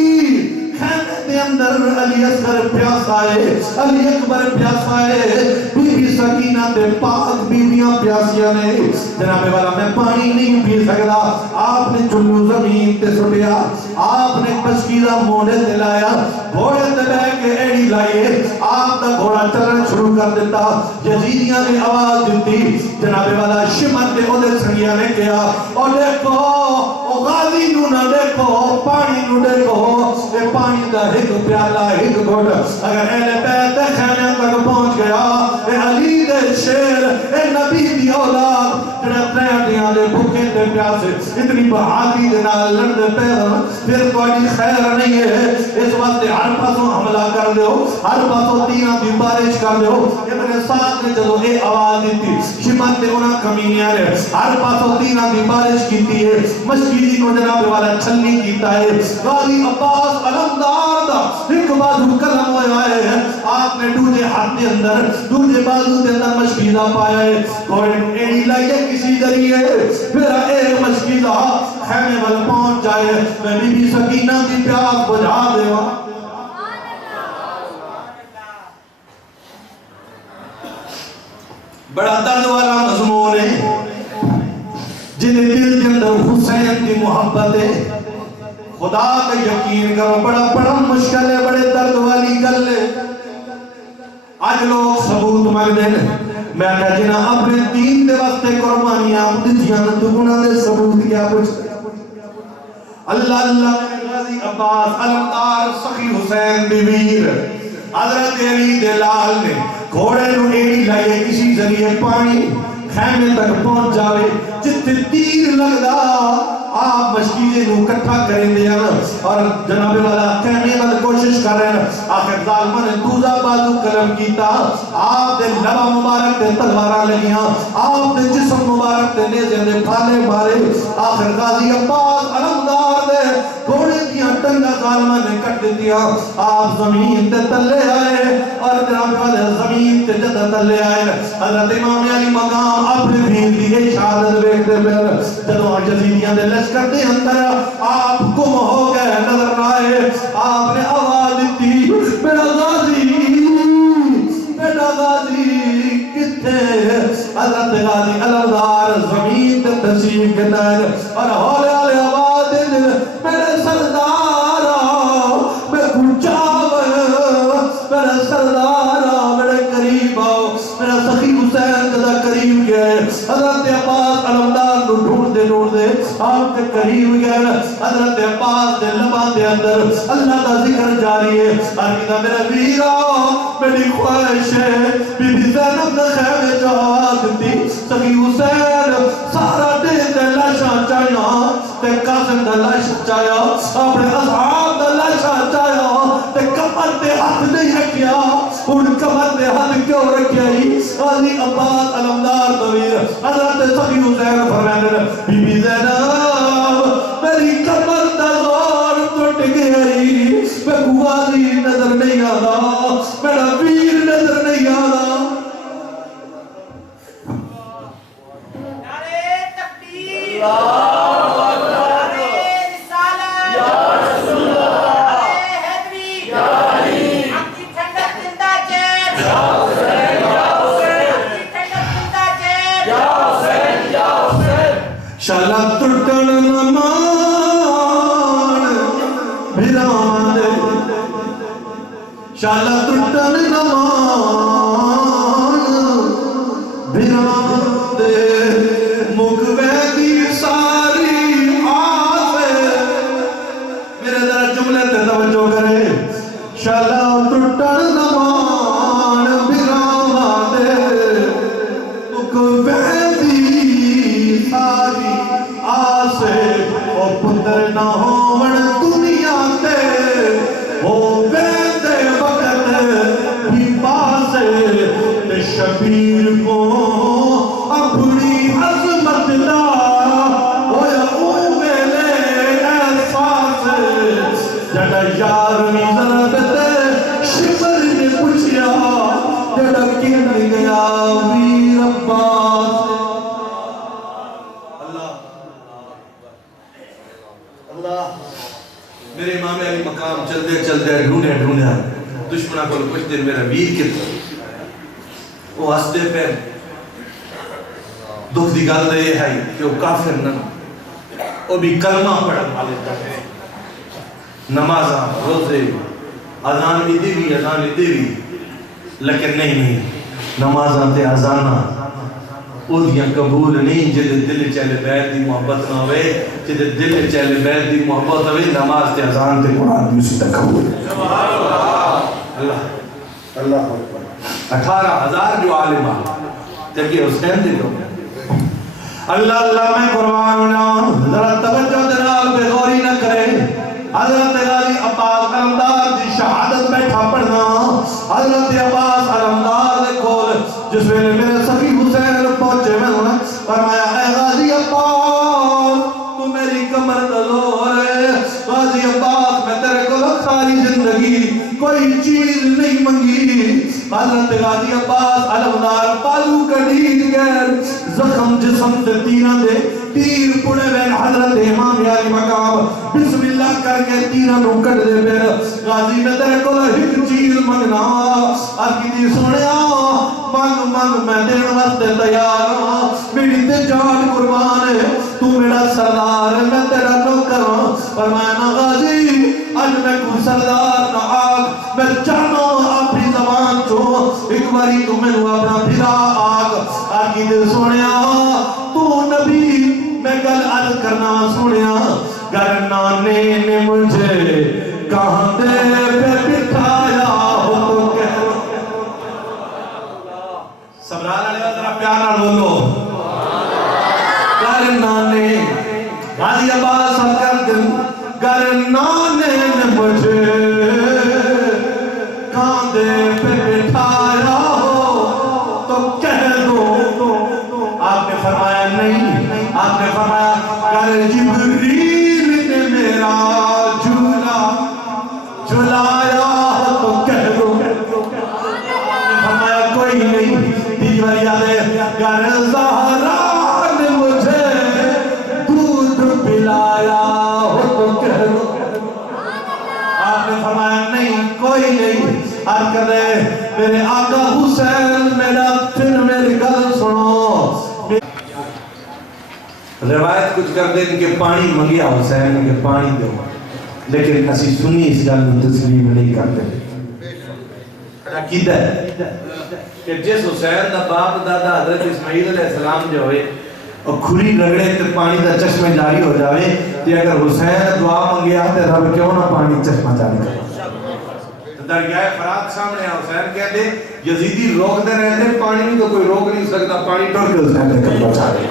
خیمے دے اندر علی اصغر پیاس آئے علی اکبر پیاس آئے بی بی سکینہ تے پاک بیویاں پیاسیاں نے جناب والا میں پانی نہیں پی سکتا آپ نے چلو زمین تے سٹیا آپ نے مشکیزہ موڑے دلایا گھوڑے تے بہ کے ایڑی لائیے آپ دا گھوڑا چلن شروع کر دیتا یزیدیاں نے آواز دیتی جناب والا شمر تے او دے سنگیاں نے کیا اور دیکھو او غازی نو نہ دیکھو پانی نو دیکھو اے پانی دا ایک پیالہ ایک گھوڑ اگر اہل بیت خیمے تک پہنچ گیا اے علی دے شیر اے نبی دی اولاد جنہ تریٹیاں دے بھوکے دے پیاسے اتنی بہادری دے نال لڑنے پیدا پھر کوئی خیر نہیں ہے اس وقت ہر پاسوں حملہ کر دیو ہر پاسوں تیرہ دی بارش کر دیو ابن سعد نے جدو اے آواز دیتی شمت نے انہاں کمینیاں نے ہر پاسوں تیرہ دی بارش کیتی ہے مشکیزی کو جناب والا چھلنی کیتا ہے غازی عباس علمدار دا ایک بازو کلم ہویا ہے آپ نے دوجے ہاتھ دے اندر دوجے بازو دے اندر مشکیزہ پایا ہے اور ایڑی لائیے کسی ذریعے پھر اے مشکیزہ خیمے وال پہنچ جائے میں بی بی سکینہ کی پیاس بجھا دے وہاں بڑا درد والا مضمون ہے جنہیں دل کے اندر حسین کی محبت ہے خدا کا یقین کرو بڑا مشکل ہے بڑے درد والی گل ہے آج لوگ ثبوت مانگ دیں میں کہا جنہ اپنے دین دے واسطے قربانیاں دیتیاں تو گناہ دے ثبوت کیا کچھ اللہ غازی عباس علمدار سخی حسین بیویر حضرت علی دلال نے گھوڑے نو ایڑی لائے کسی ذریعے پانی خیمے تک پہنچ جاوے جتے تیر لگدا آپ مشکیزے نو کٹھا کریں دیا اور جناب والا خیمے والا کوشش کر رہے ہیں آخر ظالمہ نے دوزہ بازو کلم کیتا آپ دے لبا مبارک دے تلوارہ لگیاں آپ دے جسم مبارک دے نیزے دے پھالے مارے آخر غازی عباس علمدار دے گھوڑے دیا ٹنگا ظالمہ نے کٹ دیا آپ زمین تے تلے آئے اور جناب والا زمین تے جدہ تلے آئے حضرت امام علی مقام اپنے بھیر دیئے شہادت بیٹھتے پہر جدو یزیدیاں دے لشکر دے اندر آپ گم ہو گئے نظر آئے آپ نے آواز دیتی میرا غازی کتے حضرت غازی علمدار زمین تے تشریف کے دائر اور ہولے آلے آواز دے میرے سردارہ میں کچھاو میرے سردارہ میرے قریب آؤ میرا سخی حسین قدر قریب گئے حضرت عباس علمدار ڈھونڈتے ڈھونڈتے آپ کے قریب گئے حضرت عباس دے لبان دے اندر اللہ کا ذکر جاری ہے آرکیدہ میرا ویرا میری خواہش ہے بی بی زینب نے خیمے جواب دی سخی حسین سارا دن دے لاشا چاہیا تے قاسم دے لاشا چاہیا اپنے اصحاب دے لاشا چاہیا تے کمر دے ہاتھ نہیں رکھیا ان کمر دے ہاتھ کیوں رکھیا ہی غازی عباس علمدار طویر حضرت سخی حسین فرمائے بی بی زینب میری کمر دا زور ٹوٹ گیا ہی میں غازی نظر نہیں آتا میرا ویر نظر نہیں آتا شالا ترٹن نمان بھیران دے شالا ترٹن نمان بھیران دے مقوے دی ساری آفے میرے ذرا جملے تے توجہ کرے شالا ترٹن نمان بھیران دے مقوے دی ساری آسے او پتر نہ ہومن دنیا تے او بیندے وقت بھی پاسے تے شبیر کو اپنی عظمت دا ہویا اویلے احساس جڑا یارویں ضربت شکر نے پوچھیا جڑا کن گیا ویر عباس میرے امام علی مقام چلدے چلدے ڈھونڈے ڈھونڈے دشمنہ کو کچھ دن میرا ویر کتا وہ ہستے پہ دکھ دی گل دے ہے کہ وہ کافر نہ وہ بھی کلمہ پڑھن والے تھے نمازاں روزے اذان بھی دی اذان دی لیکن نہیں نمازاں تے اذاناں او دیاں قبول نہیں جدے دل چلے بیت دی محبت نہ ہوئے جدے دل چلے بیت دی محبت ہوئے نماز تے اذان تے قرآن بھی اسی تک قبول اللہ اللہ 18,000 جو عالمہ جبکہ حسین دے لوگ اللہ اللہ میں قرآن ذرا توجہ دلال بے غوری نہ کرے حضرت غازی عباس علمدار دی شہادت بیٹھا پڑھنا حضرت عباس علمدار دے کھول جس میں میرے سخی حسین پہنچے میں نے فرمایا اے غازی عباس تو میری کمر دلور ہے غازی عباس میں تیرے کو ساری زندگی کوئی چیز نہیں منگی حضرت غازی عباس علمدار پالو کڑید گئر زخم جسم تے تیرہ دے تیر پڑے بین حضرت امام علی مقام بسم اللہ کر کے تیرہ نو کٹ دے بیر غازی میں تیرے کو ایک چیز منگنا آرکی دی سنیا مانگ میں دین واسطے تیار ہوں میری تے جان قربان ہے تو میرا سردار ہے میں تیرا نوکر ہوں فرمایا غازی آج میں کو سردار نہ آگ میں جانو اپنی زبان چھو ایک باری تو میں اپنا پھرا آگ آرکی دی سنیا تو نبی میں گل عرض کرنا سنیا گر نانے نے مجھے کہاں دے پہ بٹھایا ہو تو کہہ سبران علیہ وسلم پیارا بولو گر نانے غازی عباس کر دن گر نانے نے مجھے کہاں دے پہ بٹھایا ہو تو کہہ دو آپ نے فرمایا نہیں آپ نے فرمایا گر جبریل نے میرا جھولا جھلایا تو کہہ دو آپ نے فرمایا کوئی نہیں تیج والی یاد ہے گر زہرا نے مجھے دودھ پلایا ہو تو کہہ دو آپ نے فرمایا نہیں کوئی نہیں آج کر رہے میرے آقا حسین میرا پھر میری گل سنو روایت کچھ کر دیں کہ پانی منگیا حسین کہ پانی دو لیکن اسی سنی اس گل تسلیم نہیں کرتے عقیدہ ہے کہ جس حسین دا باپ دادا حضرت اسماعیل علیہ السلام جو ہوئے اور کھری رگڑے تے پانی دا چشمہ جاری ہو جاوے تے اگر حسین دعا منگیا تے رب کیوں نہ پانی چشمہ جاری کرے درگاہ فرات سامنے حسین کہہ دے یزیدی روک دے رہے تھے پانی بھی تو کوئی روک نہیں سکتا پانی ٹور کے حسین نے کر بچا دے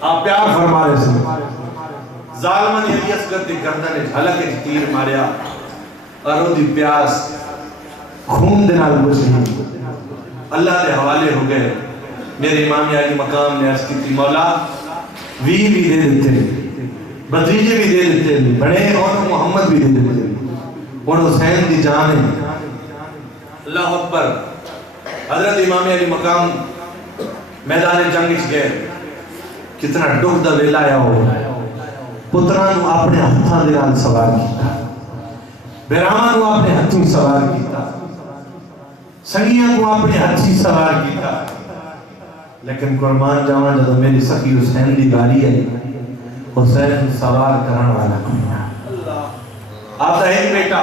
آپ پیار فرما رہے سے ظالمن یلی اصغر دی گردن حلق ایک تیر ماریا اور دی پیاس خون دے نال بجھی اللہ دے حوالے ہو گئے میرے امام علی مقام نے عرض کی تھی مولا ویر بھی دے دیتے بھتیجے بھی دے دیتے بڑے اور محمد بھی دے دیتے اور حسین دی جان ہے اللہ اکبر حضرت امام علی مقام میدان جنگ اس گئے کتنا ڈوک دا ویلا آیا ہو پتران اپنے ہتھاں دے نال سوار کیتا بیرامان اپنے ہتھوں سوار کیتا سنگیاں کو اپنے ہتھی سوار کیتا لیکن قربان جاواں جدو میری سخی حسین دی باری ہے حسین سوار کرن والا کوئی نہ آپ دا ایک بیٹا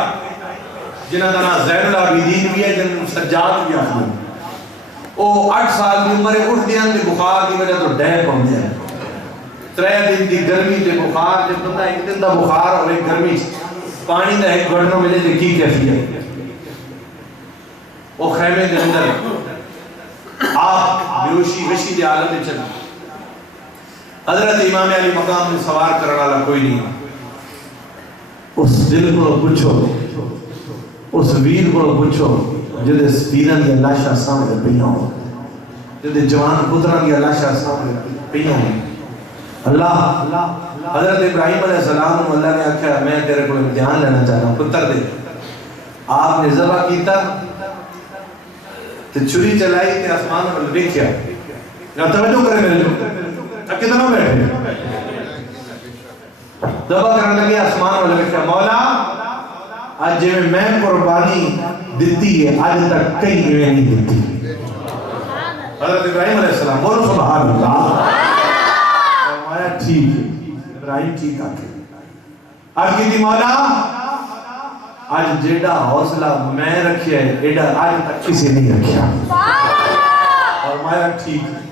جنہاں دا نام زین العابدین بھی ہے جنہاں سجاد بھی آخر او 8 سال دی عمر اٹھ دیاں دے بخار دی وجہ تو ڈہ پاؤندے ہیں 3 دن دی گرمی تے بخار جب بندہ ایک دن دا بخار اور ایک گرمی پانی دا ایک گھڑنوں ملے تے کی کیفیت وہ خیمے دے اندر آپ بیوشی وشی دے عالم دے چل حضرت امام علی مقام میں سوار کرنے والا کوئی نہیں اس دل کو پوچھو اس ویر کو پوچھو جدے سپیران دی اللہ شاہ سامنے پہیاں ہو جدے جوان پتران دی اللہ شاہ سامنے پہیاں ہو اللہ حضرت ابراہیم علیہ السلام اللہ نے آکھا میں تیرے کو امتحان لینا چاہتا ہوں پتر دے آپ نے ذبح کیتا تو چھری چلائی تے آسمان پر دیکھیا یا توجہ کرے میرے لوگ اب کتنا بیٹھے ذبح کرنے لگے آسمان پر دیکھیا مولا آج جے میں قربانی دیتی ہے آج تک کئی میں نہیں دیتی حضرت ابراہیم علیہ السلام بولو سبحان اللہ فرمایا ٹھیک ہے ابراہیم ٹھیک آکے آج کی دی مولا آج جیڑا حوصلہ میں رکھیا ہے ایڈا آج تک کسی نہیں رکھیا فرمایا ٹھیک ہے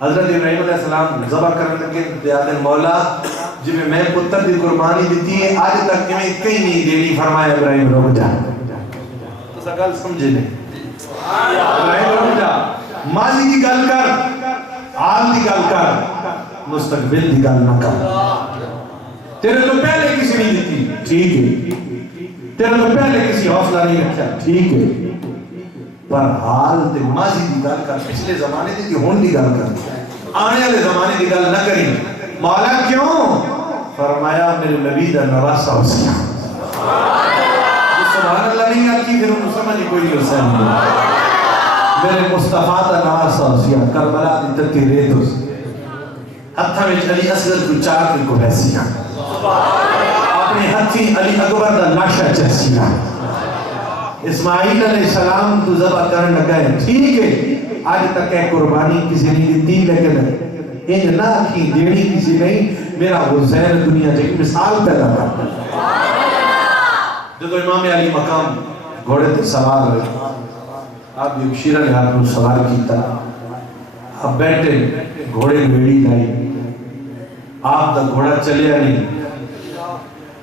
حضرت ابراہیم علیہ السلام ذبح کرنے لگے دیادن مولا جب میں پتر دی قربانی دیتی ہے آج تک میں کئی نہیں دینی فرمایا ابراہیم رک جا تو سکال سمجھے نہیں ابراہیم رک جا ماضی کی گل کر حال کی گل کر مستقبل کی گل نہ کر تیرے تو پہلے کسی نہیں دیتی ٹھیک ہے تیرے تو پہلے کسی حوصلہ نہیں رکھا ٹھیک ہے پر حال تے ماضی دی گل کر پچھلے زمانے دی ہون دی گل کر آنے والے زمانے دی گل نہ کریں مولا کیوں فرمایا میرے نبی دا نواسا حسین سبحان اللہ نہیں آتی پھر انہوں سمجھ کوئی نہیں حسین میرے مصطفیٰ دا نواسا حسین کربلا دی تتی ریت حسین ہتھا میں علی اصغر کو چار کو بھیسیا اپنے ہتھی علی اکبر دا لاشا چہسیا اسماعیل علیہ السلام تو ذبح کرنے لگا ہے ٹھیک ہے آج تک ہے قربانی کسی نہیں دیتی لیکن ان نہ کی دیڑی کسی نہیں میرا حسین دنیا جائے مثال پیدا کرتا جب امام علی مقام گھوڑے تے سوار ہوئے آپ بھی شیرہ نے آپ کو سوار کیتا آپ بیٹھے گھوڑے گھوڑی لائی آپ دا گھوڑا چلیا نہیں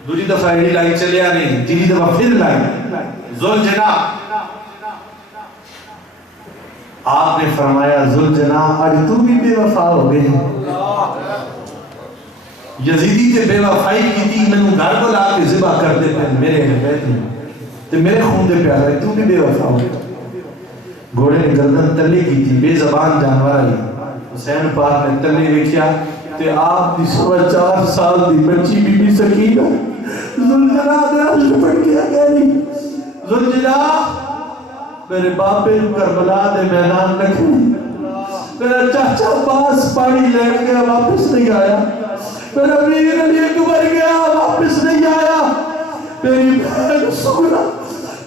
دوری دفعہ ایڈی لائی چلیا نہیں تیری دفعہ پھر لائی ذوالجناح آپ نے فرمایا ذوالجناح آج تو بھی بے وفا ہو گئے یزیدی تے بے وفائی کی تھی میں نے گھر کو لا کے ذبح کر دے پہ میرے بیت میں تے میرے خون دے پیارا ہے تو بھی بے وفا ہو گئے گھوڑے نے گردن تلی کی تھی بے زبان جانور آئی حسین پاک نے تلی ویکھیا تے آپ دی 4 سال دی بچی بی بی سکینہ ذوالجناح دے عرش پڑھ کے آگیا نہیں ذوالجناح میرے باپے کربلا دے میدان رکھے میرا چاچا پاس پانی لے گیا واپس نہیں آیا میرا ویر علی اکبر گیا واپس نہیں آیا میری بہن سغرا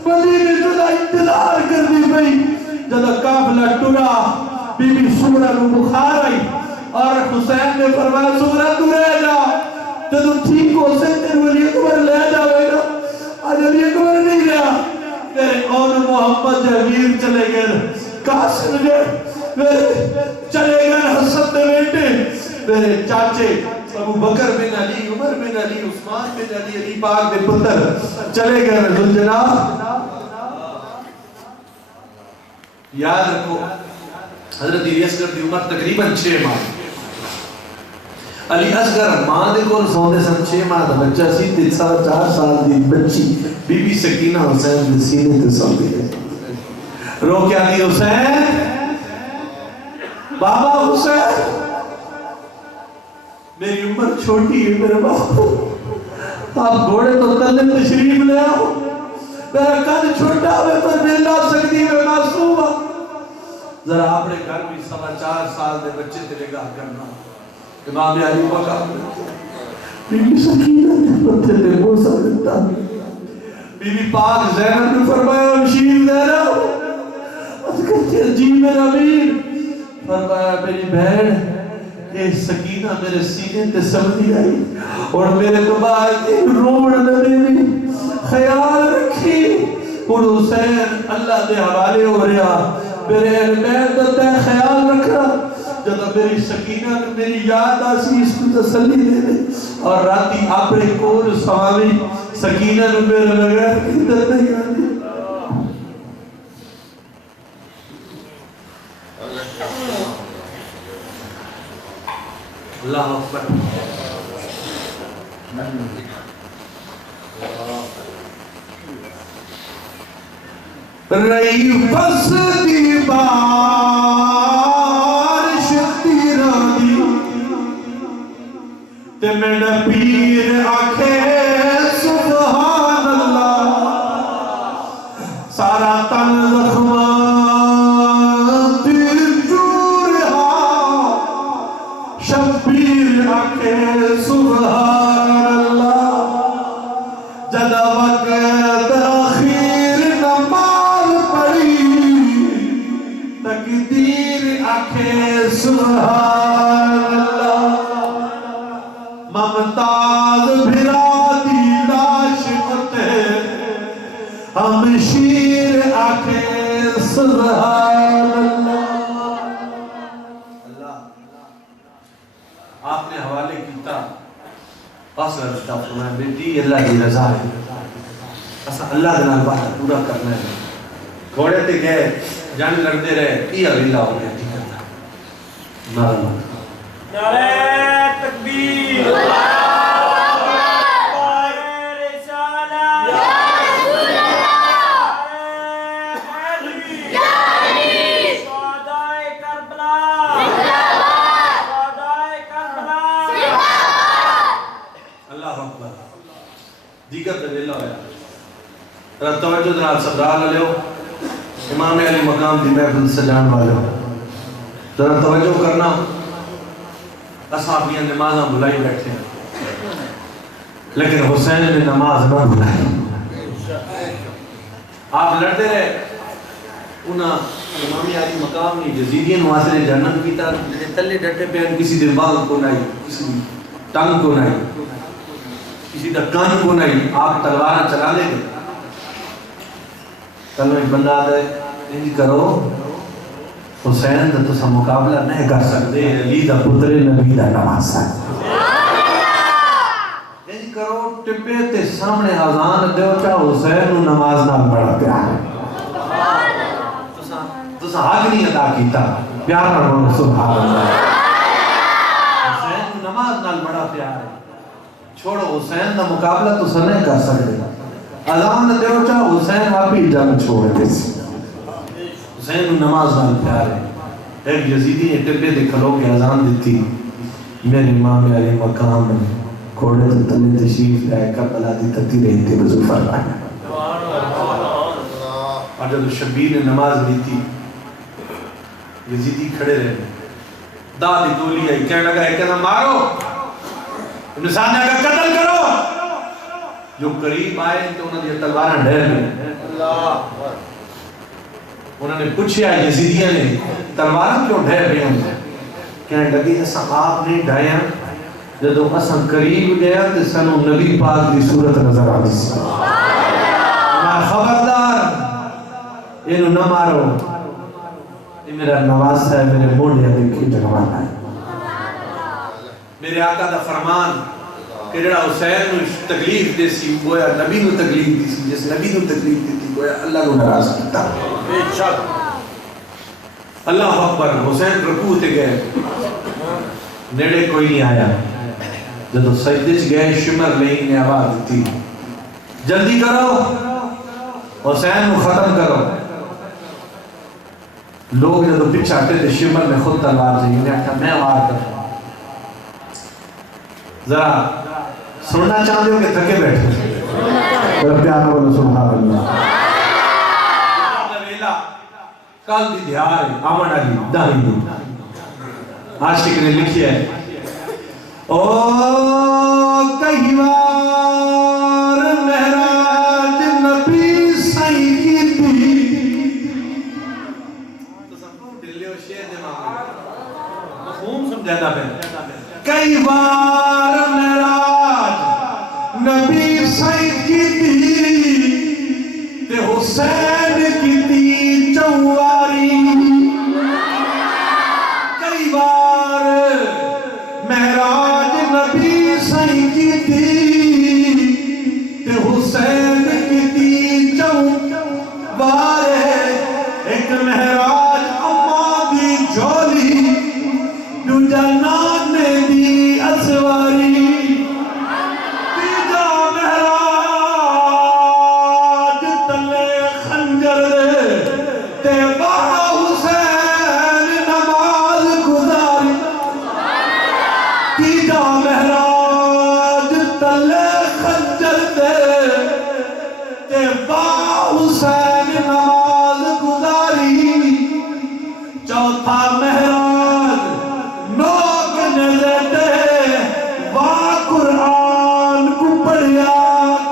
مدینے جدا انتظار کر دی بھئی جدا قافلہ ٹرا بی بی سغرا کو بخار آئی اور حسین نے فرمایا سغرا تو رہ جا جدو ٹھیک ہو سے تیرے علی اکبر لے جاوے گا آج علی اکبر نہیں رہا تیرے اور محمد جاویر چلے گئے قاسم جے چلے گئے حسن دے بیٹے میرے چاچے ابو بکر بن علی، عمر بن علی، عثمان بن علی، علی پاک کے پتر چلے گئے ذوالجلال۔ یاد رکھو حضرت اصغر دی عمر تقریباً 6 ماہ، علی اصغر ماں دے کول سوندے سن، 6 ماہ دا بچہ سی، تے 4 سال دی بچی بی بی سکینہ حسین دے سینے تے سوندی ہے، رو کے آدھی حسین بابا حسین میری عمر چھوٹی ہے میرے باپ، آپ گھوڑے تو تلے تشریف لے آؤ، میرا قد چھوٹا ہے پر میں نہ سکتی میں معصوم ہوں، ذرا اپنے گھر بھی 4.25 سال دے بچے تے نگاہ کرنا۔ امام علی مقام بی بی سکینہ نے پتے تے بوسہ دیتا، بی بی پاک زینب نے فرمایا شیر زینب، اس کہتے جی میرا امیر، فرمایا میری بہن یہ سکینہ میرے سینے تے سمجھی آئی اور میرے تو بعد رومڑ نبی خیال رکھی، اور حسین اللہ دے حوالے ہو رہا، میرے اہل بیت تے خیال رکھا، جب میری سکینہ نے میری یاد آسی اس کو تسلی دے دے، اور راتی اپنے کول سوامی سکینہ نے میرے لگا کدھر نہیں آتی۔ اللہ اکبر۔ رئی بستی بارش تیرانی تے میرا پیر آکھے سبحان اللہ، سارا تن زخمان تیر جورہا، شبیر آکھے سبحان اللہ، جدا وقت آخیر نماز پڑھی، تقدیر آکھے سبحان اللہ، ممتاز بھرا دی لاش اتے ہم شیر آکھے سبحان اللہ۔ آپ نے حوالے کیتا بس رضا فرمایا بیٹی اللہ کی رضا ہے، اسا اللہ دے نال وعدہ پورا کرنا ہے، گھوڑے تے گئے جنگ لڑتے رہے، کی اللہ ہو گیا ٹھیک کرنا نعرہ نعرہ تکبیر، اللہ اکبر، رسالہ یا رسول اللہ، حیدری یا علی، شہدائے کربلا زندہ باد، شہدائے کربلا زندہ باد۔ اللہ اکبر۔ دیگر دلیلہ ہویا ذرا توجہ دنال صدرال علیہ امام علی مقام دی محفل سجان والے ذرا توجہ کرنا، اصحابیاں نمازاں بلائی بیٹھے ہیں لیکن حسین نے نماز نہ بلائی، آپ لڑتے رہے، انہاں امام علی مقام نے یزیدیاں نواسرے جنت کی تا تلے ڈٹے پہ کسی دے بال کو نہیں، کسی دی ٹنگ کو نہیں، کسی دا کان کو نہیں، آپ تلوارہ چلا لے گئے، کل ایک بندہ آتا ہے نہیں کرو حسین دا تسا مقابلہ نہیں کر سکتے، علی دا پتر نبی دا نماز ہے، نہیں کرو ٹپے تے سامنے آزان دیو چاہ حسین نو نماز نہ بڑا پیار ہے، تسا حق نہیں ادا کیتا، پیار نہ بڑھو سبحان اللہ، حسین نو نماز نہ بڑا پیار ہے، چھوڑو حسین دا مقابلہ تسا نہیں کر سکتے، آزان دیو چاہ حسین آپ ہی جنگ چھوڑ دیسی، حسین نماز نال پیار ہے۔ ایک یزیدی نے ٹپے دے کھلو کے اذان دیتی، میرے امام علی مقام میں گھوڑے تے تلے تشریف لائے کربلا دی تتی رہتے وضو فرمایا، اور جب شبیر نے نماز لیتی یزیدی کھڑے رہے، دادی گولی آئی کہنے لگا ہے کہ مارو ابن سعد نے کہا قتل کرو، جو قریب آئے تو انہوں نے تلواریں ڈھیر میں، انہوں نے پوچھا یزیدیاں نے تلواریں کیوں ڈھیر رہے ہیں، کہنے لگی ایسا آپ نے ڈھائیا جدو اساں قریب گیا تو سنو نبی پاک کی صورت نظر آتی سی، خبردار انہوں نہ مارو، یہ میرا نواز ہے، میرے موڑیا دیکھی جنوانا ہے، میرے آقا دا فرمان کہ جڑا حسین نو تکلیف دے سی گویا نبی نو تکلیف دی سی، جس نبی نو تکلیف دی تھی گویا اللہ کو ناراض کیتا۔ بے شک اللہ اکبر، حسین رکوع تے گئے، نیڑے کوئی نہیں آیا، جدو سجدے چ گئے شمر لئی نے آواز دیتی جلدی کرو حسین کو ختم کرو۔ لوگ جدو پیچھے ہٹے تو شمر نے خود تلوار سے انہیں کہا میں وار کرتا ہوں۔ ذرا سننا چاہتے ہو کہ تھکے بیٹھے؟ میرا پیارا بولو سبحان اللہ۔ کل دی دیار ہے آمن علی داہی دی عاشق نے لکھی ہے او کئی بار مہراج نبی سائی کی تھی، تو سب کو دلے و شیر دے ماں مفہوم سمجھانا پہنے، کئی بار مہراج نبی سائی کی تھی تے حسین کی تھی چواری، کئی بار مہراج نبی سائی کی تھی تے حسین کی تھی چواری، ایک مہراج اماں دی جھولی دوجا نانے دی اسواری، تیجا مہراج تلے خنجر دے تے با حسین نماز گزاری، تیجا مہراج تلے خنجر دے تے با حسین نماز گزاری، چوتھا مہراج نوک نظر وا قرآن کو پڑھیا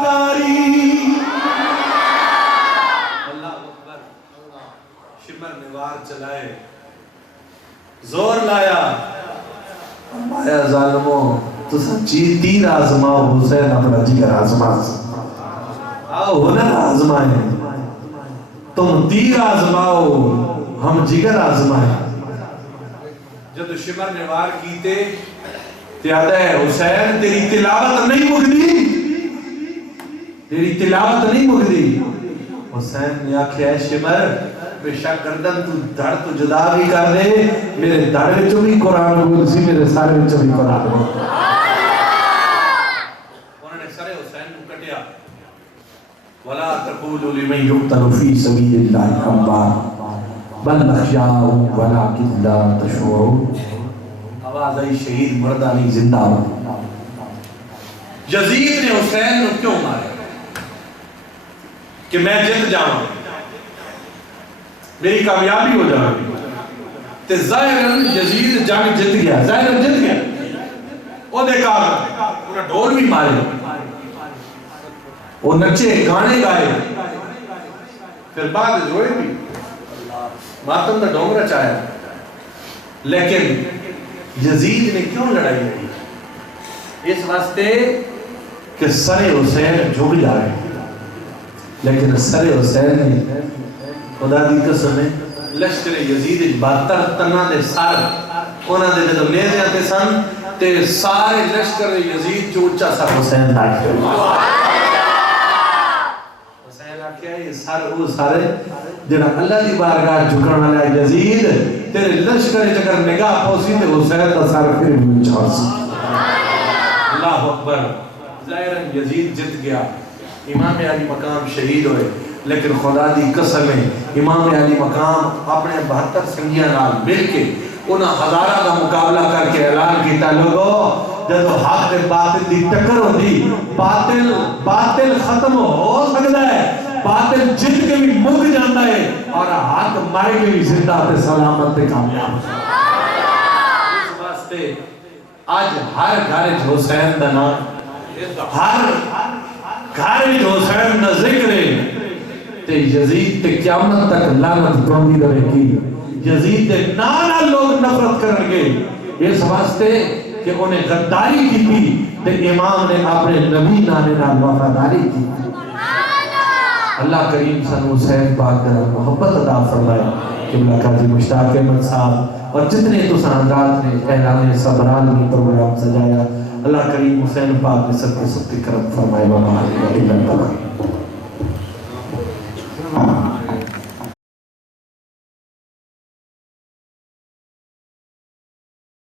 کاری۔ اللہ اکبر، شمر نے وار چلائے، زور لایا، مایا ظالموں تو سچی تیر آزماؤ حسین اپنا جگر آزما، آؤ ہنر آزمائیں، تم تیر آزماؤ ہم جگر آزمائیں۔ جب شمر نے وار کیتے تیادہ ہے حسین تیری تلاوت نہیں مکدی، تیری تلاوت نہیں مکدی۔ حسین نے آکھیا ہے شمر بے شک گردن تو دھڑ تو جدا بھی کر دے، میرے دھڑ وچوں بھی قرآن بول سی، میرے سارے وچوں بھی قرآن بول۔ انہوں نے سارے حسین کو کٹیا، وَلَا تَقُولُوا لِمَنْ يُقْتَلُ فِي سَبِيلِ اللَّهِ أَمْوَاتٌ بل نخشاؤ ولكن لا تشعرون۔ آواز آئی شہید مردہ نہیں زندہ ہو۔ یزید نے حسین کو کیوں مارے؟ کہ میں جت جاؤں، میری کامیابی ہو جائے، تے ظاہراً یزید جنگ جت گیا، ظاہراً جت گیا، وہ دیکھا انہیں ڈور بھی مارے، وہ نچے گانے گائے، پھر بعد روئے بھی، ماتم دا ڈونگرہ چاہیا، لیکن یزید نے کیوں لڑائی لڑی؟ اس واسطے کہ سر حسین جھک جائے، لیکن سر حسین نے خدا دی قسم ہے لشکر یزید 72 تنہ دے سار انہاں دے جدو نیزے آتے سن تے سارے لشکر یزید چوچا سر حسین داکھے، حسین آکھیا یہ سر وہ سارے جنہاں اللہ دی بارگاہ جھکڑ والا یزید تیرے لشکر جگر نگاہ پوسی تے حسین تا سارا پھر بھی چھوڑ سی۔ اللہ اکبر، ظاہراً یزید جت گیا، امام علی مقام شہید ہوئے، لیکن خدا دی قسم ہے امام علی مقام اپنے 72 سنگیاں نال مل کے انہاں ہزارہ کا مقابلہ کر کے اعلان کیتا لوگو جب حق باطل دی ٹکر ہوتی، باطل ختم ہو سکتا ہے، باطل جت کے بھی مک جاتا ہے اور حق مارے کے بھی زندہ تے سلامت تے کامیاب۔ اس واسطے آج ہر گھر حسین دا نام، ہر گھر حسین دا ذکر ہے تے یزید تے قیامت تک لعنت پڑھتی رہے گی، یزید تے نانا لوگ نفرت کرن گے، اس واسطے کہ انہیں غداری کی تھی تے امام نے اپنے نبی نانے نال وفاداری کی۔ اللہ کریم سن حسین پاک در محبت عطا فرمائے۔ قبلہ قاضی مشتاق احمد صاحب اور جتنے تو ساندات نے اعلان صبران میں پروگرام سجایا، اللہ کریم حسین پاک نے سب کو سب کی کرم فرمائے.